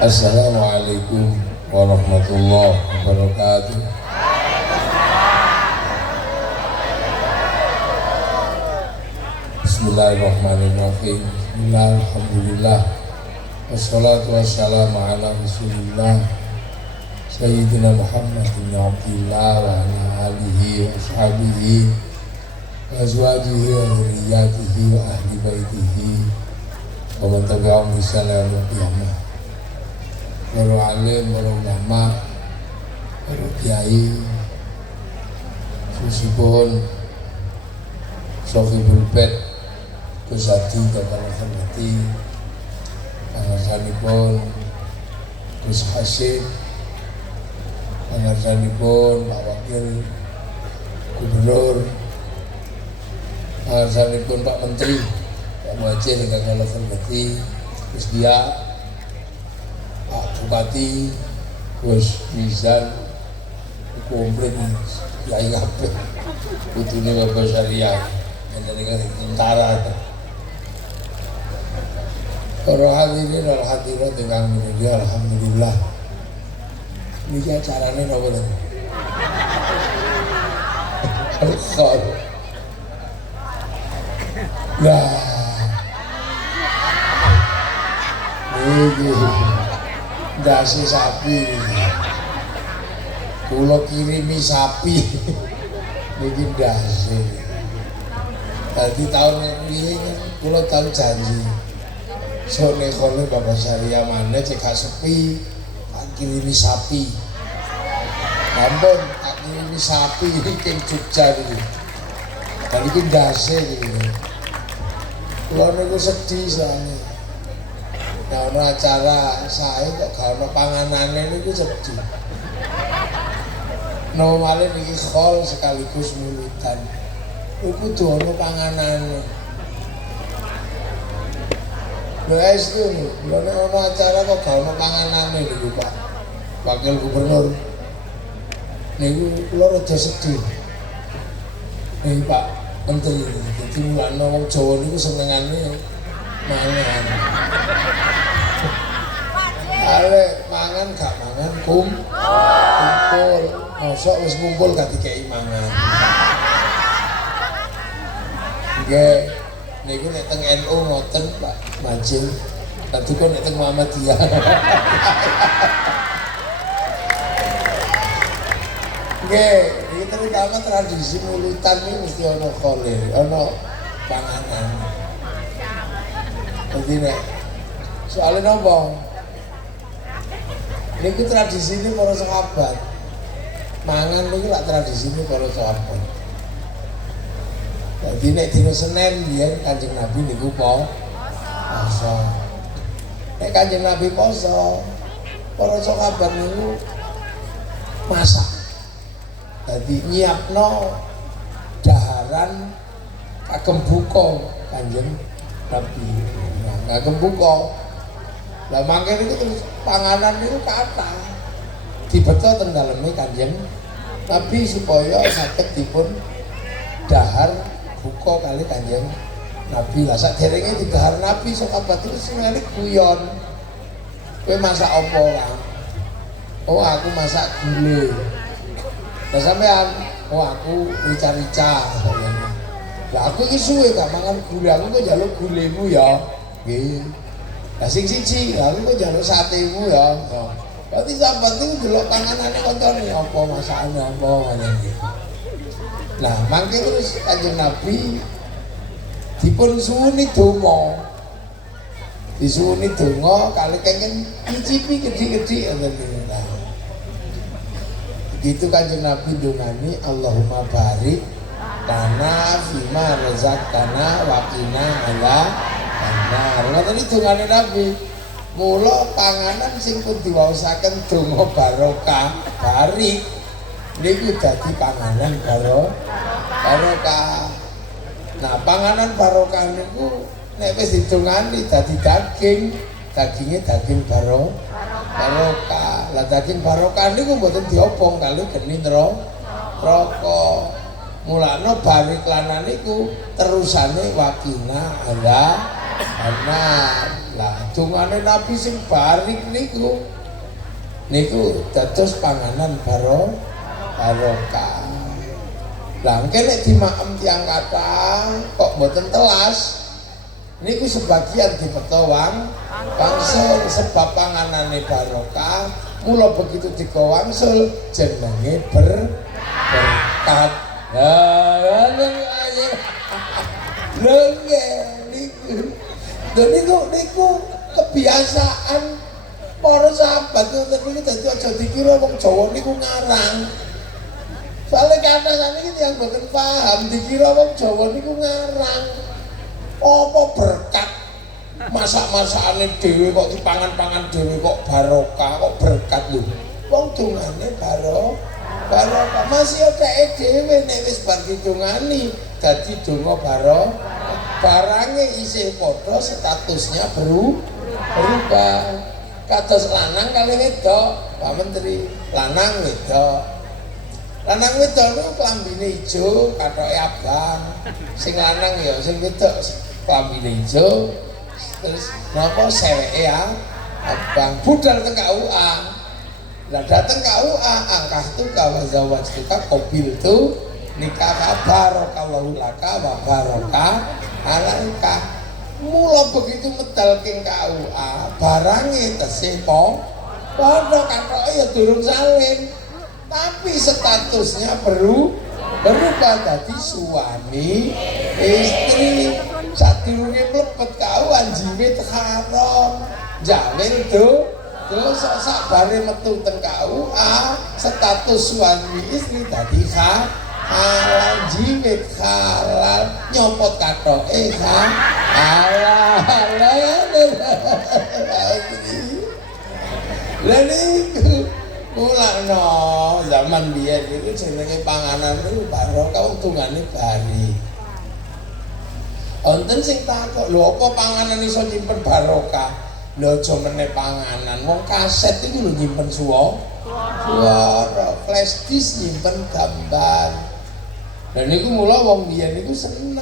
Assalamualaikum warahmatullahi wabarakatuh. Bismillahirrahmanirrahim. Alhamdulillah. Wassalatu wassalamu ala Rasulillah Sayyidina Muhammad bin Abdillah wa ala alihi wa ashabihi wa azwajihi wa dzurriyyatihi wa ahli baitihi wa man tabi'ahum bi ihsan ila yaumil qiyamah. Para alim, para ulama, para kiai, susipun Sohibul Bed Gus Hadi Kakak Hormati, pangarsanipun Gus Hasyim, pangarsanipun Pak Wakil Gubernur, pangarsanipun Pak Menteri Pak Muhajir Kakak Hormati, Gus Dia, Pak Bupati, Gus Mizan, komplit kiai kabeh, putune Bapak Syariah, yang tentara. Para hadirin wal hadirat ingkang mulia, alhamdulillah. Niki acarane napa lho? Khol. Lah. Niki dasi sapi. Kula kirimi sapi. Niki dasi. Tadi tahun ini kula tahu janji. Sone kole Bapak Syariah mana cek sepi, tak kirimi sapi. Ampun, tak kirimi sapi ini ke Jogja ini. Dan ini dasi ini. Kalau niku sedih soalnya. Nah, ada acara saya kok kalau panganannya niku sedih. Normalnya niki khol sekaligus mulutan. Iku tuh ono panganannya. Guys itu, belum ada acara kok gak ada panganan nih Pak Wakil Gubernur. Nih, lo rada sedih. Nih Pak Menteri, jadi mulanya orang Jawa ini senengannya mangan. Ale mangan gak mangan, kumpul. Masa wis kumpul gak dikei mangan. Nggih. Niku nek teng NU ngoten Pak Majin. Tadi kok nek teng Muhammadiyah. Nggih, iki terutama tradisi mulutan iki mesti ana khole, ana panganan. Dadi nek soalnya napa? Niku tradisi ini para sahabat. Mangan niku lak tradisi ini para sahabat. Jadi nek dina Senin biyen Kanjeng Nabi niku poso. Nek Kanjeng Nabi poso, para sahabat niku masak. Jadi nyiapno daharan kagem buka Kanjeng Nabi. Nah, kagem buka. Lah mangke niku terus panganan niku kathah. Dibeto teng daleme Kanjeng Nabi supaya saged dipun dahar buka kali Kanjeng Nabi. Lah saderenge didahar Nabi sahabat itu semuanya guyon. Kowe masak apa Kang? Oh aku masak gule. Lah sampean, oh aku rica-rica. Lah aku iki suwe gak mangan gule, aku kok njaluk gulemu ya. Nggih. Lah sing siji, aku kok njaluk satemu ya. Berarti sahabat itu delok panganane kancane apa masakane apa ngene iki. Nah, mangke terus Kanjeng Nabi dipun suwuni donga. Disuwuni donga kali kenging icipi gedhi-gedhi ngoten. Nah. Begitu Kanjeng Nabi dongani Allahumma barik lana fima razaqtana wa qina adzabannar. Ngoten iki dongane Nabi. Mula panganan sing pun diwaosaken donga barokah barik niku dadi panganan barokah. Nah, panganan barokah niku nek wis didongani dadi daging, dagingnya daging barokah. Lah daging barokah niku mboten diobong kali geni neraka. Mulane barik lana niku terusane wakina ala benar lah dungane Nabi sing barik niku dados panganan barokah. Lah engke nek dimaem tiyang kathah kok mboten telas niku sebagian dipetowang wangsul sebab panganane barokah, mula begitu dikowangsul jenenge berkat. Niku kebiasaan para sahabat niku dadi aja dikira wong Jawa niku ngarang. Soale kata saniki yang mboten paham dikira wong Jawa niku ngarang. Apa berkat masak-masakane dhewe kok dipangan-pangan dhewe kok barokah kok berkat lho. Wong dungane barokah masih oke dhewe nek wis bar didungani dadi donga barange isih padha statusnya berubah. Kados lanang kali wedok, Pak Menteri, lanang wedok niku klambine ijo, kathoke abang. Sing lanang ya sing wedok klambine ijo. Terus napa seweke ya abang budal teng KUA. Lah dateng KUA angkah tu kawazawaj kita kobil tu nikah barakallahu laka wa barokah alaika. Mula begitu medal king KUA barange tesih padha kathoke ya durung salin tapi statusnya berubah dadi suami istri. Sadurunge mlebet KUA jiwit haram jamin dosa sakbare metu teng KUA status suami istri dadi halal jiwit halal nyopot kathoke halal. Lha niku mulane zaman biyen iku jenenge panganan niku barokah wong tungane bari. Wonten sing takok, lho apa panganan iso nyimpen barokah? Lho aja meneh panganan, wong kaset iku lho nyimpen suara, flash disk nyimpen gambar. Dan niku mula wong biyen niku seneng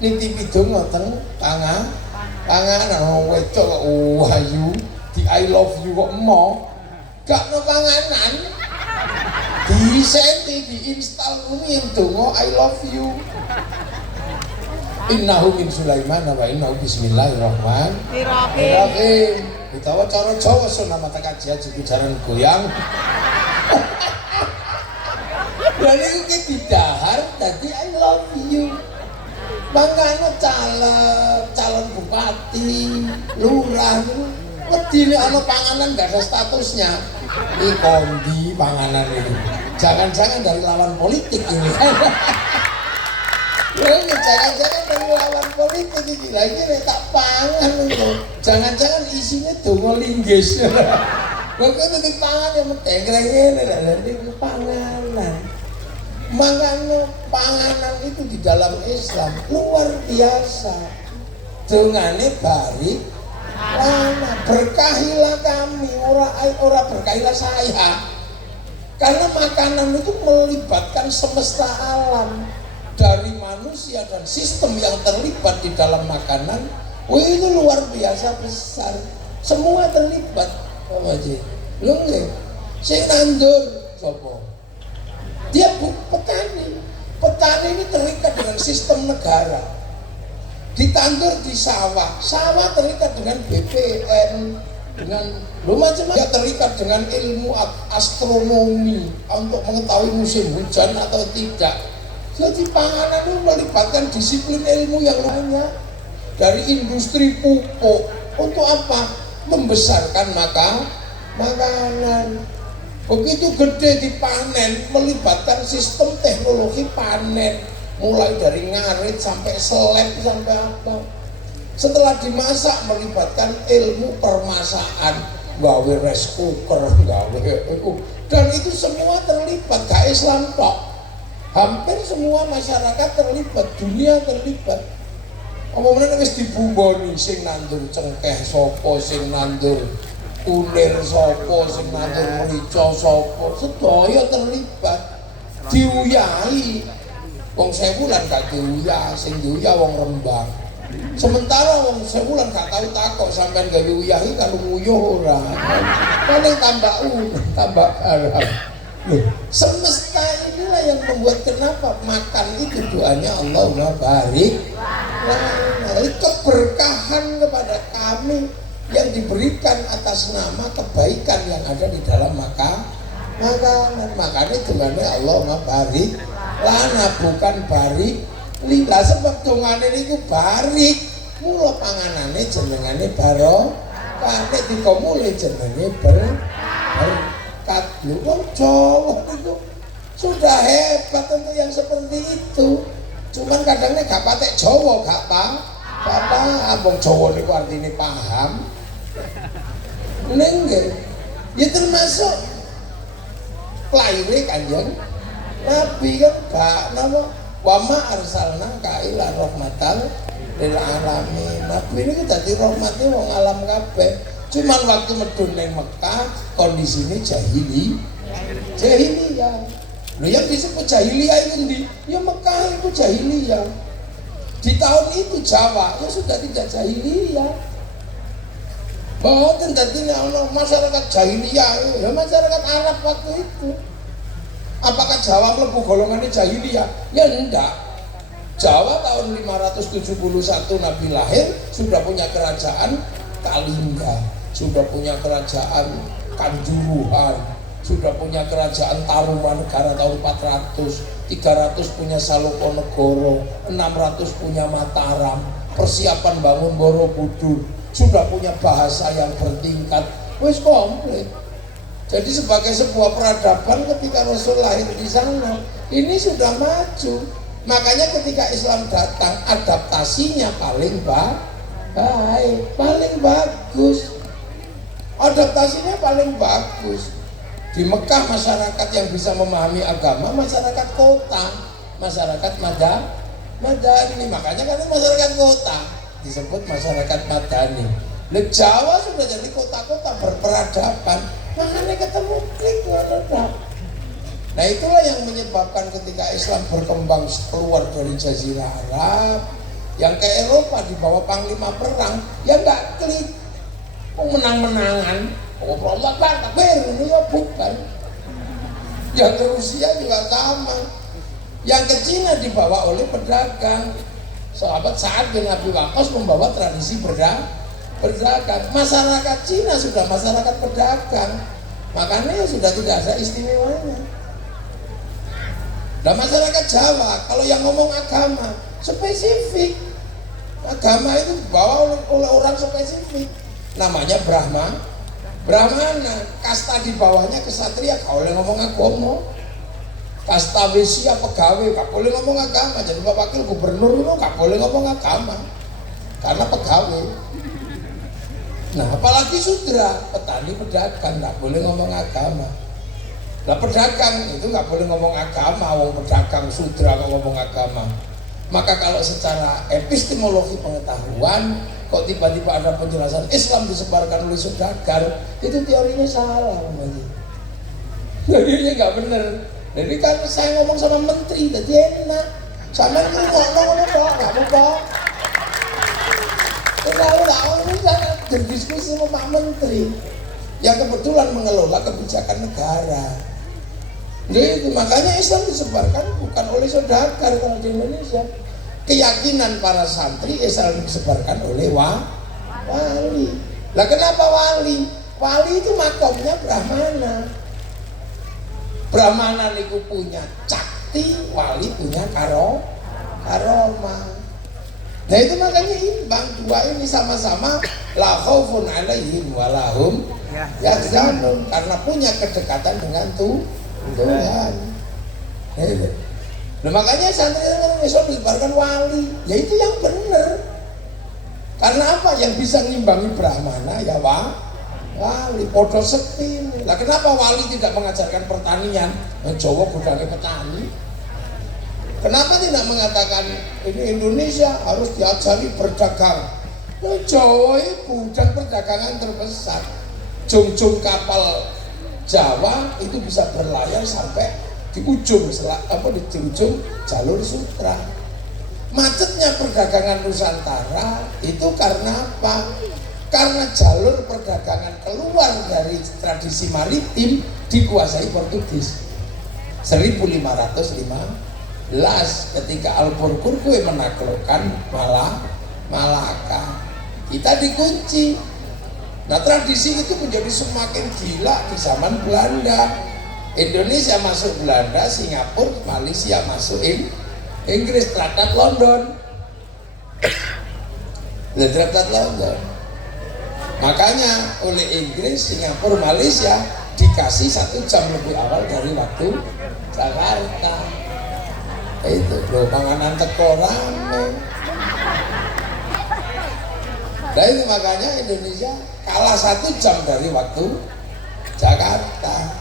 nitipi donga teng panganan wong wedok kok ayu di I love you kok emo gak no panganan disenti diinstal rumiyin donga I love you. Innahu min Sulaiman wa innahu bismillahirrahmanirrahim. Utawa cara Jawa sunama kajian iki jaran goyang. Lah niku ki didahar dadi I love you. Mangkane calon bupati, lurah niku wedine ana panganan gak ada statusnya. Iki kondi panganan ini. Jangan-jangan dari lawan politik ini. Ini jangan-jangan dari lawan politik ini lagi nek tak pangan itu. Jangan-jangan isinya donga linggis. Kok iki pangan yang metengkreng ngene lha niku panganan. Makanya panganan itu di dalam Islam luar biasa. Dongane barik lana berkahilah kami, ora berkahilah saya. Karena makanan itu melibatkan semesta alam. Dari manusia dan sistem yang terlibat di dalam makanan, itu luar biasa besar. Semua terlibat. Apa sih? Lho nggih. Sing nandur sapa? Dia petani. Petani ini terikat dengan sistem negara. Ditandur di sawah. Sawah terikat dengan BPN, dengan macam-macam terikat dengan ilmu astronomi untuk mengetahui musim hujan atau tidak. Jadi panganan itu melibatkan disiplin ilmu yang lainnya. Dari industri pupuk untuk apa? Membesarkan makanan. Begitu gede dipanen, melibatkan sistem teknologi panen, mulai dari ngarit sampai seleb sampai apa. Setelah dimasak melibatkan ilmu permasakan, gawe rice cooker, dan itu semua terlibat. Gak Islam tok. Hampir semua masyarakat terlibat, dunia terlibat. Omongnya wis dibumboni, sing nandur cengkeh sopo, sing nandur kunir sopo, sing nandur merica sopo, sedaya terlibat. Diuyahi, wong 1000 lan gak diuyah, sing diuyah wong Rembang. Sementara wong sewulan gak tahu takok sampean gawe uyahi kalau nguyuh ora. Paling tambah harap. Loh, semesta inilah yang membuat kenapa makan itu doanya Allahumma barik. Nah, keberkahan kepada kami yang diberikan atas nama kebaikan yang ada di dalam makanan. Makanya doanya Allahumma barik lana bukan barik lila, sebab dongane niku barik mula panganane jenengane barokah, nek dikomule jenenge berkat. Lho wong Jawa niku sudah hebat untuk yang seperti itu. Cuman kadang nek gak patek Jawa gak paham. Wong Jawa niku artine paham. Ning ya termasuk laire Kanjeng Nabi kan gak nama wa ma arsalna ka ila rahmatan lil alamin. Nabi ini dadi rahmate wong alam kabeh. Cuman waktu medun ning Mekah kondisine jahiliyah. Lho yang disebut jahiliyah itu ndi? Ya Mekah itu jahiliyah. Di tahun itu Jawa ya sudah tidak jahiliyah. Bahkan tadi masyarakat jahiliyah, ya masyarakat Arab waktu itu. Apakah Jawa mlebu golongannya jahiliyah? Ya enggak. Jawa tahun 571 Nabi lahir sudah punya kerajaan Kalingga, sudah punya kerajaan Kanjuruhan, sudah punya kerajaan Tarumanegara tahun 400, 300 punya Salokonegoro, 600 punya Mataram, persiapan bangun Borobudur, sudah punya bahasa yang bertingkat, wis komplit. Jadi sebagai sebuah peradaban ketika Rasul lahir di sana, ini sudah maju. Makanya ketika Islam datang, adaptasinya paling baik, paling bagus. Adaptasinya paling bagus. Di Mekah masyarakat yang bisa memahami agama, masyarakat kota, masyarakat madani. Makanya kan masyarakat kota disebut masyarakat madani. Di Jawa sudah jadi kota-kota berperadaban, makanya ketemu klik. Nah itulah yang menyebabkan ketika Islam berkembang keluar dari Jazirah Arab, yang ke Eropa di bawah panglima perang, ya nggak klik, menang-menangan, Allah takbir, ini ya bukan. Yang ke Rusia juga sama, yang ke Cina dibawa oleh pedagang. Sahabat Sa'ad bin Abi Waqqas membawa tradisi berdagang. Masyarakat Cina sudah masyarakat pedagang, makanya sudah tidak ada istimewanya. Dan masyarakat Jawa kalau yang ngomong agama spesifik, agama itu dibawa oleh orang spesifik, namanya Brahmana. Kasta di bawahnya kesatria gak boleh ngomong agama, kasta Wisya pegawai gak boleh ngomong agama. Jadi Pak Wakil Gubernur itu gak boleh ngomong agama karena pegawai. Nah apalagi sudra, petani, pedagang nggak boleh ngomong agama. Nah pedagang itu nggak boleh ngomong agama, wong pedagang sudra kok ngomong agama. Maka kalau secara epistemologi pengetahuan kok tiba-tiba ada penjelasan Islam disebarkan oleh saudagar, itu teorinya salah. Teorinya nggak bener. Jadi kan saya ngomong sama menteri, jadi enak. Sama ngomong kok nggak apa-apa. Kalau ini saya berdiskusi sama Pak Menteri yang kebetulan mengelola kebijakan negara. Jadi makanya Islam disebarkan bukan oleh saudagar kalau di Indonesia. Keyakinan para santri Islam disebarkan oleh wali. Lah kenapa wali? Wali itu makomnya Brahmana. Brahmana niku punya cakti, wali punya karomah. Nah itu makanya imbang, dua ini sama-sama la khaufun alaihim walahum yahzanun, karena punya kedekatan dengan Tuhan. Nah makanya santri Islam disebarkan wali, ya itu yang benar. Karena apa? Yang bisa ngimbangi Brahmana ya wali, podo sekti. Nah kenapa wali tidak mengajarkan pertanian? Jawa budaya petani. Kenapa tidak mengatakan ini Indonesia harus diajari berdagang? Nah, Jawa itu budak perdagangan terbesar. Jung-jung kapal Jawa itu bisa berlayar sampai di ujung di ujung jalur sutra. Macetnya perdagangan Nusantara itu karena apa? Karena jalur perdagangan keluar dari tradisi maritim dikuasai Portugis. 1515 ketika Albuquerque menaklukkan Malaka, kita dikunci. Nah, tradisi itu menjadi semakin gila di zaman Belanda. Indonesia masuk Belanda, Singapura, Malaysia masuk Inggris, Traktat London. Traktat London. Makanya oleh Inggris, Singapura, Malaysia dikasih 1 jam lebih awal dari waktu Jakarta. Itu loh, panganan teko rame. Nah itu makanya Indonesia kalah 1 jam dari waktu Jakarta.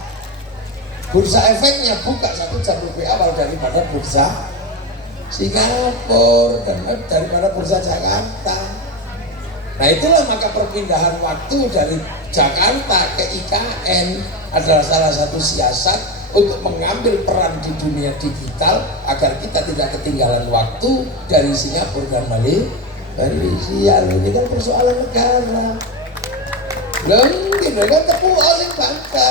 Bursa efeknya buka 1 jam lebih awal daripada bursa Singapura dan daripada bursa Jakarta. Nah itulah maka perpindahan waktu dari Jakarta ke IKN adalah salah satu siasat untuk mengambil peran di dunia digital agar kita tidak ketinggalan waktu dari Singapura dan Malaysia. Ini kan persoalan negara. Belum gitu kan tepuk oleh bangsa.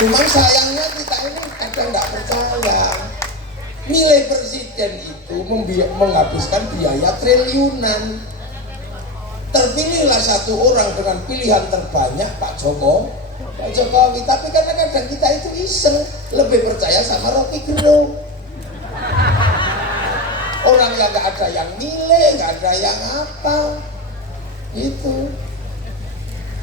Cuman sayangnya kita ini kadang nggak percaya. Nilai presiden itu menghabiskan biaya triliunan. Terpilihlah 1 orang dengan pilihan terbanyak Pak Jokowi. Tapi kadang-kadang kita itu iseng, lebih percaya sama Rocky Gerung. Orang yang nggak ada yang nilai, nggak ada yang apa, itu.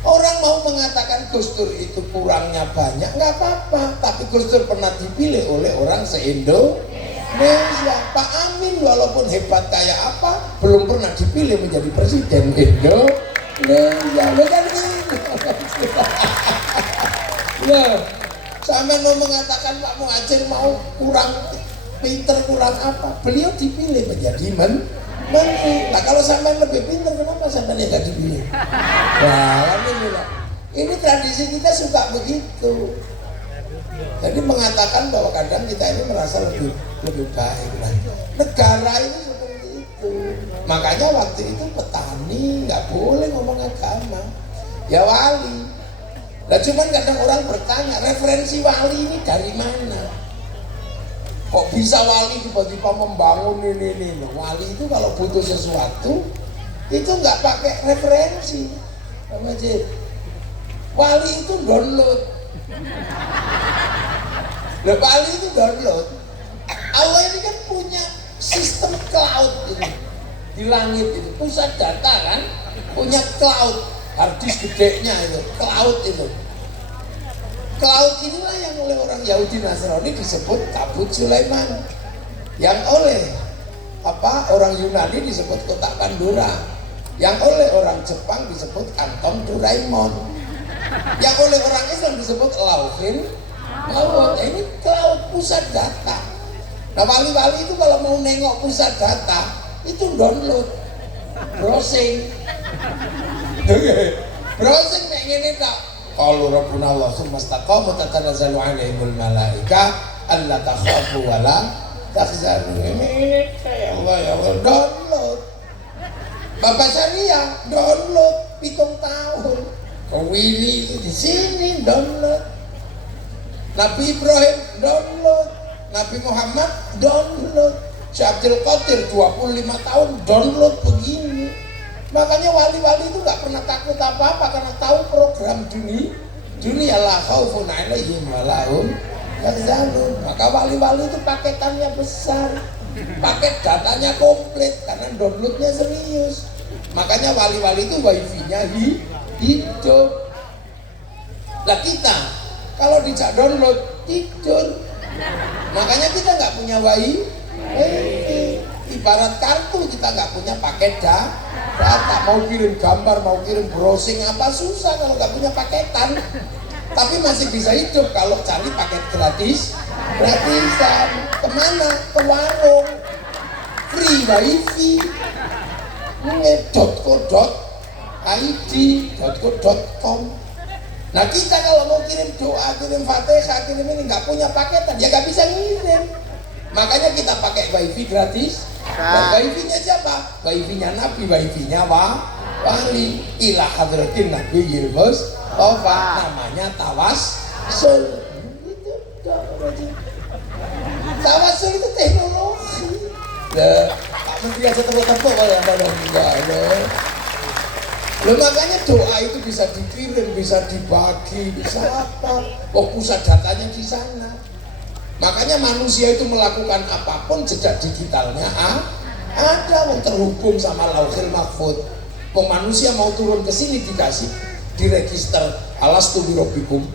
Orang mau mengatakan Gus Dur itu kurangnya banyak, nggak apa-apa. Tapi Gus Dur pernah dipilih oleh orang se-Indonesia. Pak Amin walaupun hebat kayak apa, belum pernah dipilih menjadi presiden Indonesia. Bukan gitu. Loh, sampai mau mengatakan Pak Muhadjir mau kurang pinter kurang apa, beliau dipilih menjadi menteri. Nah kalau sampai lebih pinter, kenapa sampai nggak dipilih? Nah ini tradisi kita suka begitu. Jadi mengatakan bahwa kadang kita ini merasa lebih baik. Nah, negara ini seperti itu. Makanya waktu itu petani nggak boleh ngomong agama, ya wali. Nah cuman kadang orang bertanya, referensi wali ini dari mana? Kok bisa wali tiba-tiba membangun ini? Wali itu kalau butuh sesuatu itu nggak pakai referensi. Wali itu download. Wali itu download. Allah ini kan punya sistem cloud ini di langit itu, pusat data kan, punya cloud, hard disk gedenya itu, cloud itu. Cloud inilah yang oleh orang Yahudi Nasrani disebut Tabut Sulaiman, yang oleh orang Yunani disebut kotak Pandora, yang oleh orang Jepang disebut kantong Doraemon, yang oleh orang Islam disebut Lauhin Mahfuz. Ini cloud, pusat data. Nah wali-wali itu kalau mau nengok pusat data itu download, browsing, browsing kayak gini tak. Qalu rabbuna Allah tsumma istaqamu tatanazzalu 'alaihimul malaika alla takhafu wa la tahzanu. Ini ya Allah download. Bapak Syariah download 7 tahun. Kewili di sini download. Nabi Ibrahim download. Nabi Muhammad download. Syekh Abdul Qadir 25 tahun download begini. Makanya wali-wali itu nggak pernah takut apa-apa karena tahu program dunia la khaufun 'alaihim wa lahum yahzanun. Maka wali-wali itu paketannya besar, paket datanya komplit karena downloadnya serius. Makanya wali-wali itu wifi-nya hidup. Nah kita kalau tidak download tidur. Makanya kita nggak punya wifi. Ibarat kartu kita nggak punya paket data, mau kirim gambar, mau kirim browsing apa susah kalau nggak punya paketan. Tapi masih bisa hidup kalau cari paket gratisan. Kemana? Ke warung, free wifi, .co.id.co.com. Nah kita kalau mau kirim doa, kirim fatihah, kirim ini nggak punya paketan, ya nggak bisa ngirim. Makanya kita pakai wifi gratis. Dan wifi-nya siapa? Wifi-nya Nabi, wifi-nya wali. Ila hadratin Nabi Yilmus Mustafa, namanya tawassul. Itu tawassul itu teknologi. Pak Menteri aja tepuk-tepuk ya enggak loh. Makanya doa itu bisa dikirim, bisa dibagi, bisa apa? Pusat datanya di sana. Makanya manusia itu melakukan apapun jejak digitalnya ada yang terhubung sama Lauhil Mahfud. Manusia mau turun ke sini dikasih diregister alastu birabbikum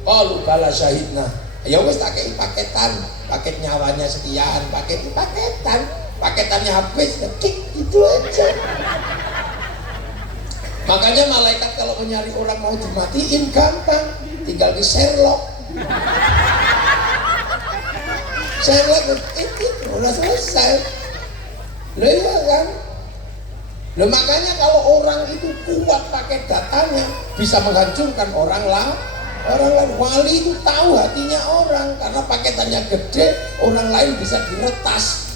qalu bala syahidna. Ya wes tak kei paketan, paket nyawanya sekian, paketannya habis, tik itu aja. Makanya malaikat kalau mencari orang mau dimatiin gampang, tinggal di Sherlock. Sherlock itu udah selesai. Loh iya kan? Loh makanya kalau orang itu kuat pakai datanya bisa menghancurkan orang lain. Wali itu tahu hatinya orang karena paketannya gede, orang lain bisa diretas.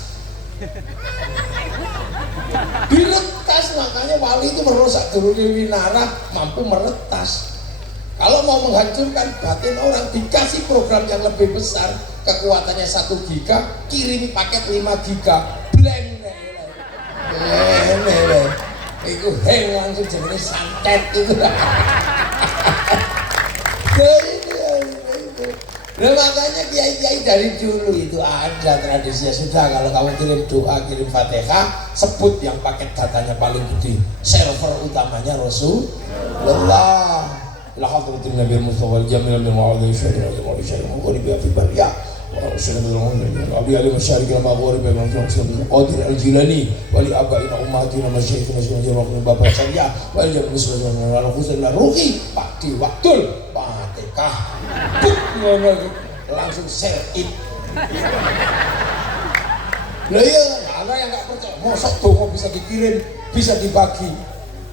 Diretas, makanya wali itu merusak duruni winara, mampu meretas. Kalau mau menghancurkan batin orang, dikasih program yang lebih besar, kekuatannya 1 giga, kirim paket 5 giga, blank itu hang langsung jadi santet itu. Nah makanya kiai-kiai dari dulu itu ada tradisinya, sudah kalau kamu kirim doa, kirim Fatihah, sebut yang paket datanya paling gede, server utamanya Rasulullah. La hadratin Nabi Mustafa al-Jamil min wa'adhi syaitan wa syaitan wa qali bi baria wa syaitan Abi Ali Masyariq al-Maghrib wa Qadir al-Jilani wa li abaina ummatina masyayikhina syaikhina bapak saya wa jam muslimin wa khusus la ruhi Pak di waktul Fatihah langsung share it. Lah iya, ada yang nggak percaya, mosok dongo bisa dikirim, bisa dibagi.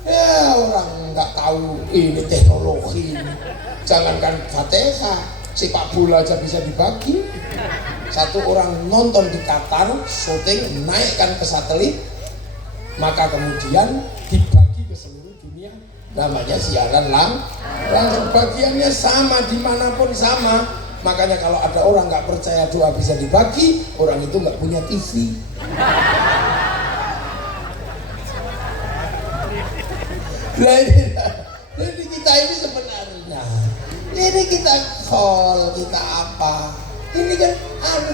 Ya orang nggak tahu ini teknologi ini. Jangankan Fatihah, sepak bola aja bisa dibagi. Satu orang nonton di Qatar, syuting, naikkan ke satelit, maka kemudian dibagi ke seluruh dunia. Namanya siaran langsung, bagiannya sama dimanapun sama. Makanya kalau ada orang nggak percaya doa bisa dibagi, orang itu nggak punya TV. Jadi kita ini sebenarnya, ini kita call, kita apa? Ini kan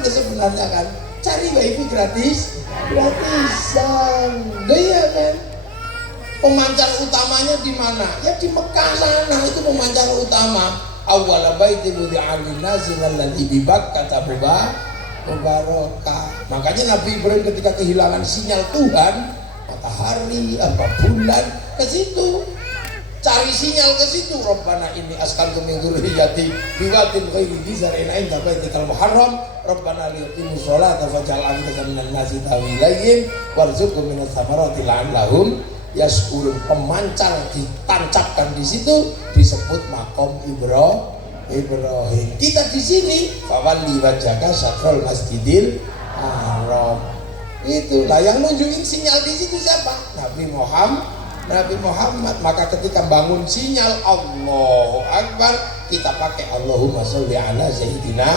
sebenarnya kan cari wifi gratisan, iya kan? Pemancar utamanya di mana? Ya di Mekah sana, itu pemancar utama. Awwala baiti wudi'a lin-nasi alladzi bi Bakkah mubarakah. Makanya Nabi Ibrahim ketika kehilangan sinyal Tuhan, matahari, bulan, ke situ. Cari sinyal ke situ. Rabbana inni askantu min dzurriyyati biwadin ghairi dzi zar'in 'inda baitikal muharram. Rabbana liyuqimus sholata faj'al afidatan minan nasi tahwi ilaihim warzuqhum minas thamarati la'allahum yashkurun. Pemancar ditancapkan di situ disebut makom Ibrahim. Kita di sini fawalli wajhaka syatrul masjidil haram. Itulah yang nunjukin sinyal di situ siapa? Nabi Muhammad. Maka ketika bangun sinyal Allahu Akbar, kita pakai Allahumma sholli ala sayyidina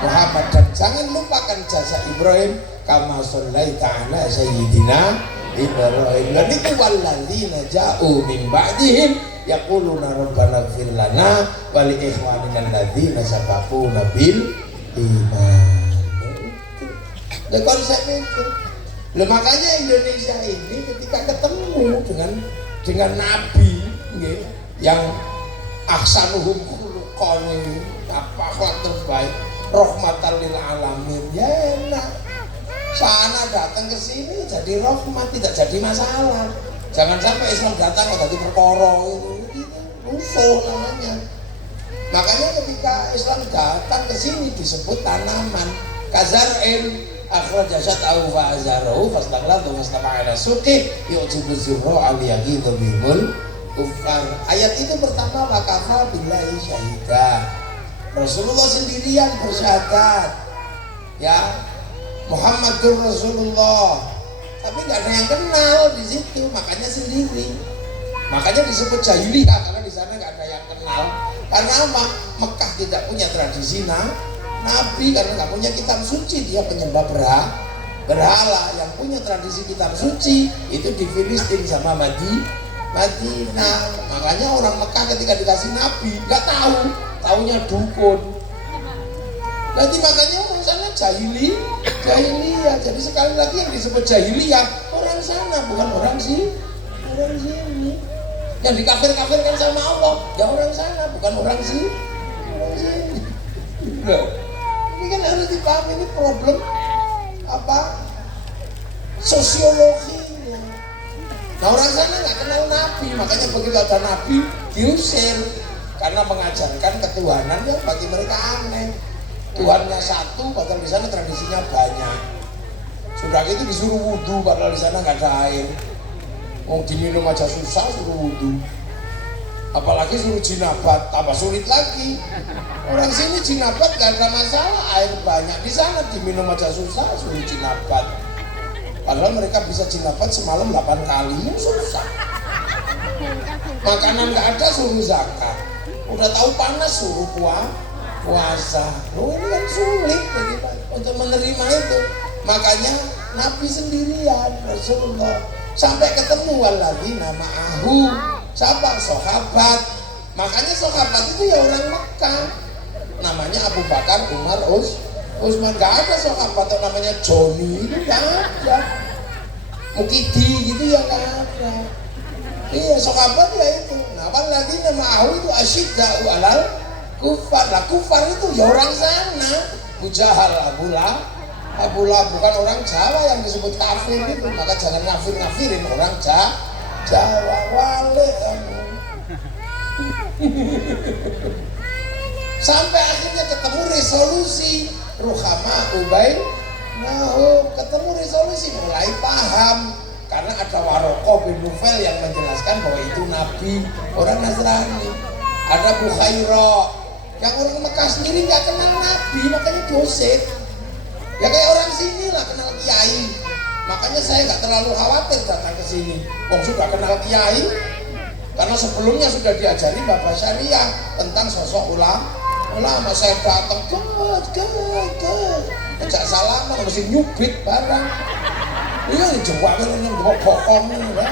Muhammad. Dan jangan lupakan jasa Ibrahim, kama shollaita ala sayyidina Ibrahim. Dan itu walladzina ja'u min ba'dihim yaquluna rabbana ighfir lana wa li ikhwanina alladzina sabaquna bil iman. Nah, konsepnya itu. Makanya Indonesia ini ketika ketemu dengan Nabi yang ahsanuhum khuluqan, akhlak terbaik, rahmatan lil alamin, ya enak. Sana datang ke sini jadi rahmat, tidak jadi masalah. Jangan sampai Islam datang kok jadi perkara itu musuh namanya. Makanya ketika Islam datang ke sini disebut tanaman kazar'in akhraja syat'ahu fa azarahu fastaghladu fastama'ala suqi yu'jibu zurra al-yaghidhu bihimul kufar. Ayat itu pertama wakafa billahi syahida. Rasulullah sendirian bersyahadat. Ya, Muhammadur Rasulullah, tapi nggak ada yang kenal di situ, makanya sendiri. Makanya disebut jahiliyah karena di sana nggak ada yang kenal. Karena apa? Mekah tidak punya tradisi Nabi karena nggak punya kitab suci, dia penyembah berhala. Yang punya tradisi kitab suci itu di Filistin sama Madinah. Makanya orang Mekah ketika dikasih Nabi nggak tahu, taunya dukun. Nanti makanya orang sana jahiliyah. Jadi sekali lagi yang disebut jahiliyah orang sana, bukan orang sini. Yang dikafir-kafirkan sama Allah ya orang sana, bukan orang sini. Ini kan harus dipahami, ini problem apa? Sosiologinya. Nah orang sana nggak kenal Nabi, makanya begitu ada Nabi diusir karena mengajarkan ketuhanan yang bagi mereka aneh. Tuhannya satu, padahal di sana tradisinya banyak. Sudah gitu disuruh wudhu, padahal di sana nggak ada air. Mau diminum aja susah, suruh wudhu. Apalagi suruh jinabat, tambah sulit lagi. Orang sini jinabat nggak ada masalah, air banyak. Di sana diminum aja susah, suruh jinabat. Padahal mereka bisa jinabat semalam 8 kali, yang susah. Makanan nggak ada, suruh zakat. Udah tahu panas, suruh puasa. Loh ini kan sulit untuk menerima itu. Makanya Nabi sendirian, Rasulullah sampai ketemu lagi nama Ahu, siapa? Sahabat. Makanya sahabat itu ya orang Mekah. Namanya Abu Bakar, Umar, Utsman. Gak ada sahabat yang namanya Joni, itu gak ada. Mukidi gitu ya gak ada. Iya sahabat ya itu. Nah lagi nama Ahu itu Asyidda'u alal kufar. Lah kufar itu ya orang sana. Abu Jahal, Abu Lahab, bukan orang Jawa yang disebut kafir itu. Maka jangan ngafirin orang Jawa. Wale sampai akhirnya ketemu resolusi Ruhama Ubay. Nah, ketemu resolusi, mulai paham karena ada Waraqah bin Nufail yang menjelaskan bahwa itu Nabi orang Nasrani. Ada Bukhaira yang orang Mekah sendiri nggak kenal Nabi, makanya dosen. Ya kayak orang sini lah kenal kiai. Makanya saya nggak terlalu khawatir datang ke sini. Wong sudah kenal kiai, karena sebelumnya sudah diajari Bapak Syariah tentang sosok ulama. Saya datang ajak salaman, mesti nyubit barang. Iya jawabnya yang bokong ya.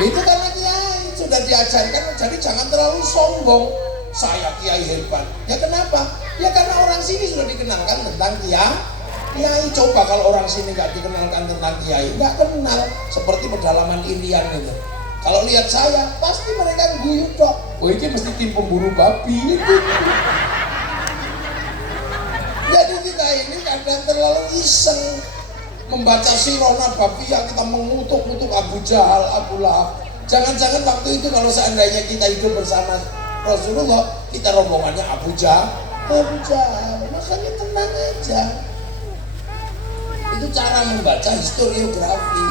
Itu karena kiai sudah diajarkan, jadi jangan terlalu sombong. Saya kiai hebat. Ya kenapa? Ya karena orang sini sudah dikenalkan tentang kiai. Coba kalau orang sini nggak dikenalkan tentang kiai, nggak kenal. Seperti pedalaman Irian itu. Kalau lihat saya, pasti mereka guyu dok. Oh ini mesti tim pemburu babi. Jadi kita ini kadang terlalu iseng membaca sirah nabawiyah, kita mengutuk Abu Jahal, Abu Lahab. Jangan-jangan waktu itu kalau seandainya kita hidup bersama Rasulullah, kita rombongannya Abu Jahal. Makanya tenang aja. Itu cara membaca historiografi,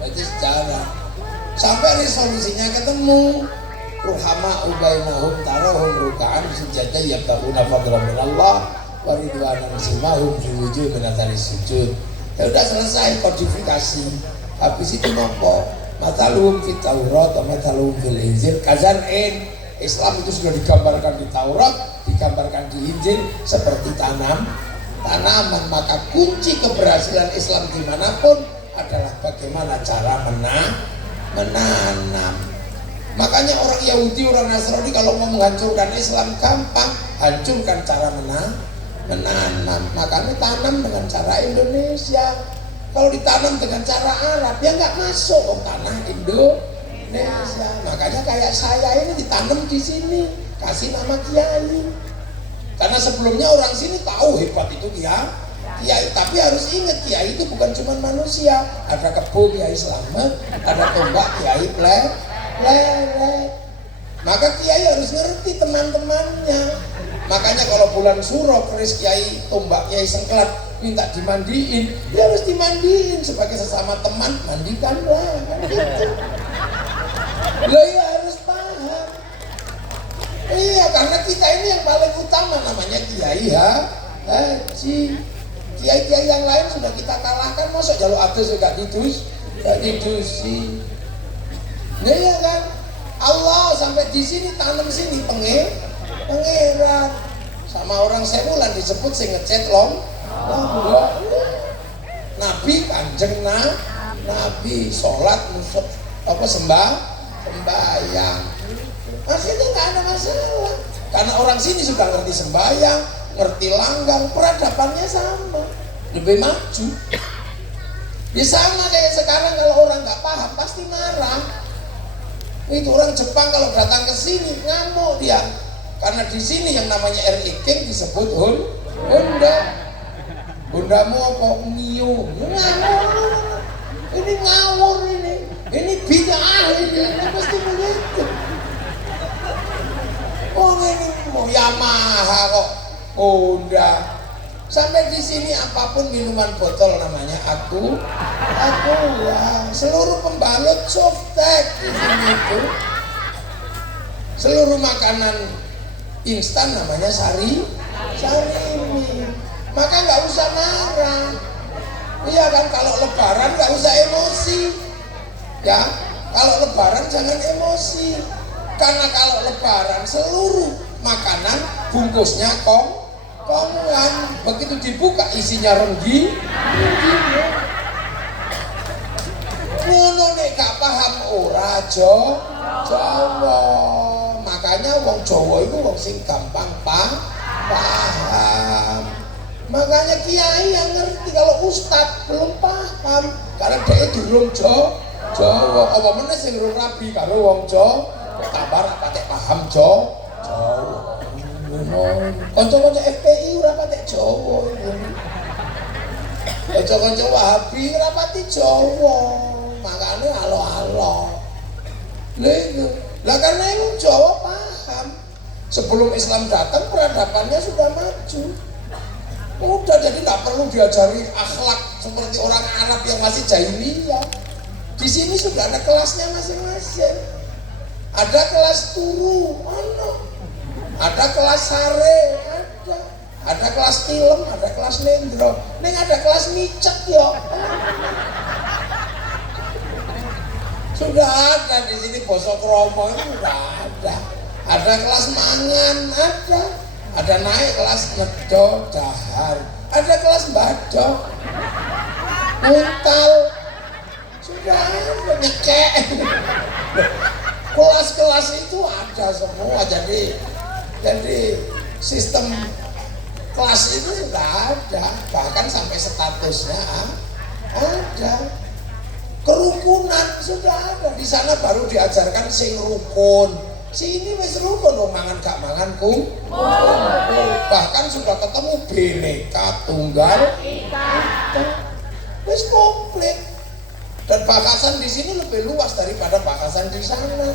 baca sejarah. Sampai resolusinya ketemu. Ruhama ubainahum tarahum ruka'an sujada yabtaguna fadlan minallah wa ridwanan simahum fi wujuhihim min athari sujud. Ya udah selesai kodifikasi. Habis itu nopo? Matalum fit Taurat wa matalum fil Injil kazan'in. Islam itu sudah digambarkan di Taurat, digambarkan di Injil seperti tanaman. Maka kunci keberhasilan Islam dimanapun adalah bagaimana cara menanam. Makanya orang Yahudi, orang Nasrani kalau mau menghancurkan Islam gampang, hancurkan cara menanam. Makanya tanam dengan cara Indonesia. Kalau ditanam dengan cara Arab ya nggak masuk tanah Indonesia. Makanya kayak saya ini ditanam di sini, kasih nama Kiai. Karena sebelumnya orang sini tahu hebat itu Kiai, tapi harus ingat Kiai itu bukan cuma manusia. Ada kebo Kiai Slamet, ada tombak Kiai Pleret. Maka Kiai harus ngerti teman-temannya. Makanya kalau bulan Suro keris Kiai tombak Kiai Sengklat minta dimandiin, dia harus dimandiin sebagai sesama teman, mandikanlah kan gitu. Loh ya harus paham. Iya karena kita ini yang paling utama namanya Kiai Haji. kiai-kiai yang lain sudah kita kalahkan, masa jaluk adus juga gak didusi. Nah ya kan, Allah sampai di sini tanam sini pangeran sama orang Semulan disebut sing ngecet Nabi kanjeng Nabi sholat sembahyang. Maksudnya nggak ada masalah karena orang sini sudah ngerti sembahyang, ngerti langgang, peradabannya sama, lebih maju. Ya sama kayak sekarang kalau orang nggak paham pasti marah. Itu orang Jepang kalau datang ke sini ngamuk dia karena di sini yang namanya RI King disebut Honda. Hondamu apa Mio? Ngawur. Ini ngawur ini bid'ah ini pasti begitu. Oh ini mau Yamaha kok Honda. Sampai di sini apapun minuman botol namanya aku ya. Seluruh pembalut softtek di sini itu. Seluruh makanan instan namanya sarimi. Maka nggak usah marah. Iya kan, kalau lebaran nggak usah emosi. Ya, kalau lebaran jangan emosi. Karena kalau lebaran seluruh makanan bungkusnya kongan, begitu dibuka isinya renggi. Ngono nek gak paham ora Jawa. Makanya wong Jawa itu wong sing gampang paham. Makanya kiai yang ngerti, kalau ustad belum paham karena dia durung Jawa. Apa meneh sing durung rabi karo wong Jawa, kok kabar patek paham Jawa. Kanca-kanca FPI ora patek Jawa. Kanca-kanca Wahabi ora pati Jawa. Makane alo-alo. Lah karena yang Jawa paham. Sebelum Islam datang peradabannya sudah maju. Udah, jadi nggak perlu diajari akhlak seperti orang Arab yang masih jahiliyah. Di sini sudah ada kelasnya masing-masing. Ada kelas turu, ada kelas sare, ada kelas film, ada kelas nendro, neng ada kelas micet yo. Sudah ada di sini bosok romo itu sudah ada. Ada kelas mangan, ada naik kelas medok dahar, ada kelas badok, muntal, sudah ada nyekek. Kelas-kelas itu ada semua, jadi sistem kelas itu sudah ada, bahkan sampai statusnya ada. Kerukunan sudah ada, di sana baru diajarkan sing rukun. Sini wis rukun dong, mangan gak mangan bahkan sudah ketemu Bhinneka Tunggal Ika, wis komplit. Dan bakasan di sini lebih luas daripada bakasan di sana.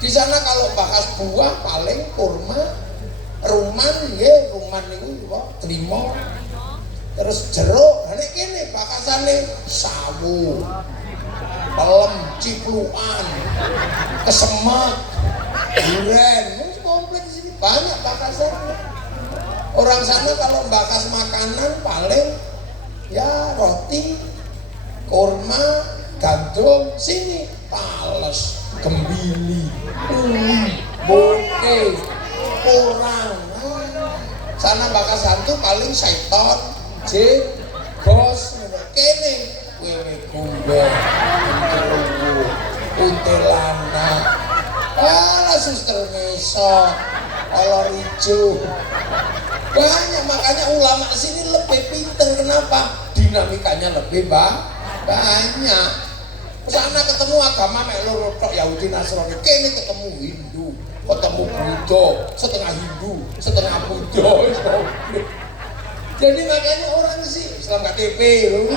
Di sana kalau bahas buah paling kurma, ruman itu trimo, terus jeruk. Nek kene bakasane sawu, pelem, cipluan, kesemek, duren, komplit di sini banyak bakasannya. Orang sana kalau bakas makanan paling ya roti, kurma, gandum. Sini pales, gembili, boke, kurang. Sana bakasan tuh paling seton, jin, bos, kene wewe kumbel, kuntilanak, suster ngesot, kolor hijau. Banyak, makanya ulama sini lebih pinter. Kenapa? Dinamikanya lebih banyak. Sana ketemu agama mek loro tok, Yahudi Nasrani. Kene ketemu Hindu, ketemu Buddha, setengah Hindu, setengah Buddha. Jadi makanya orang sih Islam KTP loh.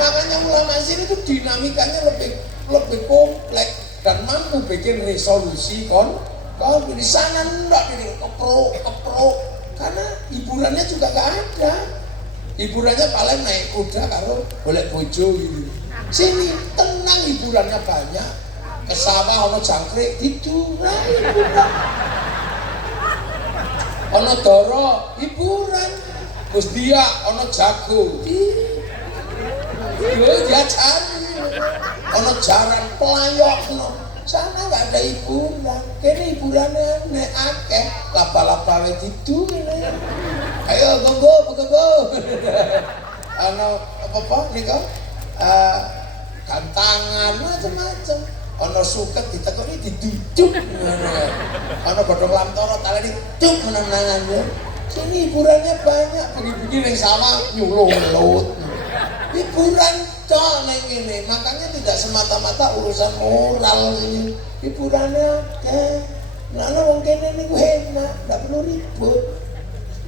Makanya ulama sini tuh dinamikanya lebih kompleks dan mampu bikin resolusi di sana enggak keprok karena hiburannya juga nggak ada. Hiburannya paling naik kuda kalau boleh bojo gitu. Sini tenang, hiburannya banyak. Ke sawah ono jangkrik gitu, hiburan. Ono doro hiburan. Gus dia ono jago. Yo diajari. Ono jaran pelayokno. Sana nggak ada hiburan. Kene hiburannya nek akeh laba-laba wis didu ngene. Ayo gonggo. Ono apa nika? Gantangan macam-macam. Ono suket ditekoni diduduk ngono. Ono godhong lamtoro taleni duk menang-menangan yo. Sini hiburannya banyak, begini yang sawah nyulung-lut. Hiburan tok neng ini, makanya tidak semata-mata urusan moral ini. Hiburannya ada. Nah, wong kene niku enak, nggak perlu ribut.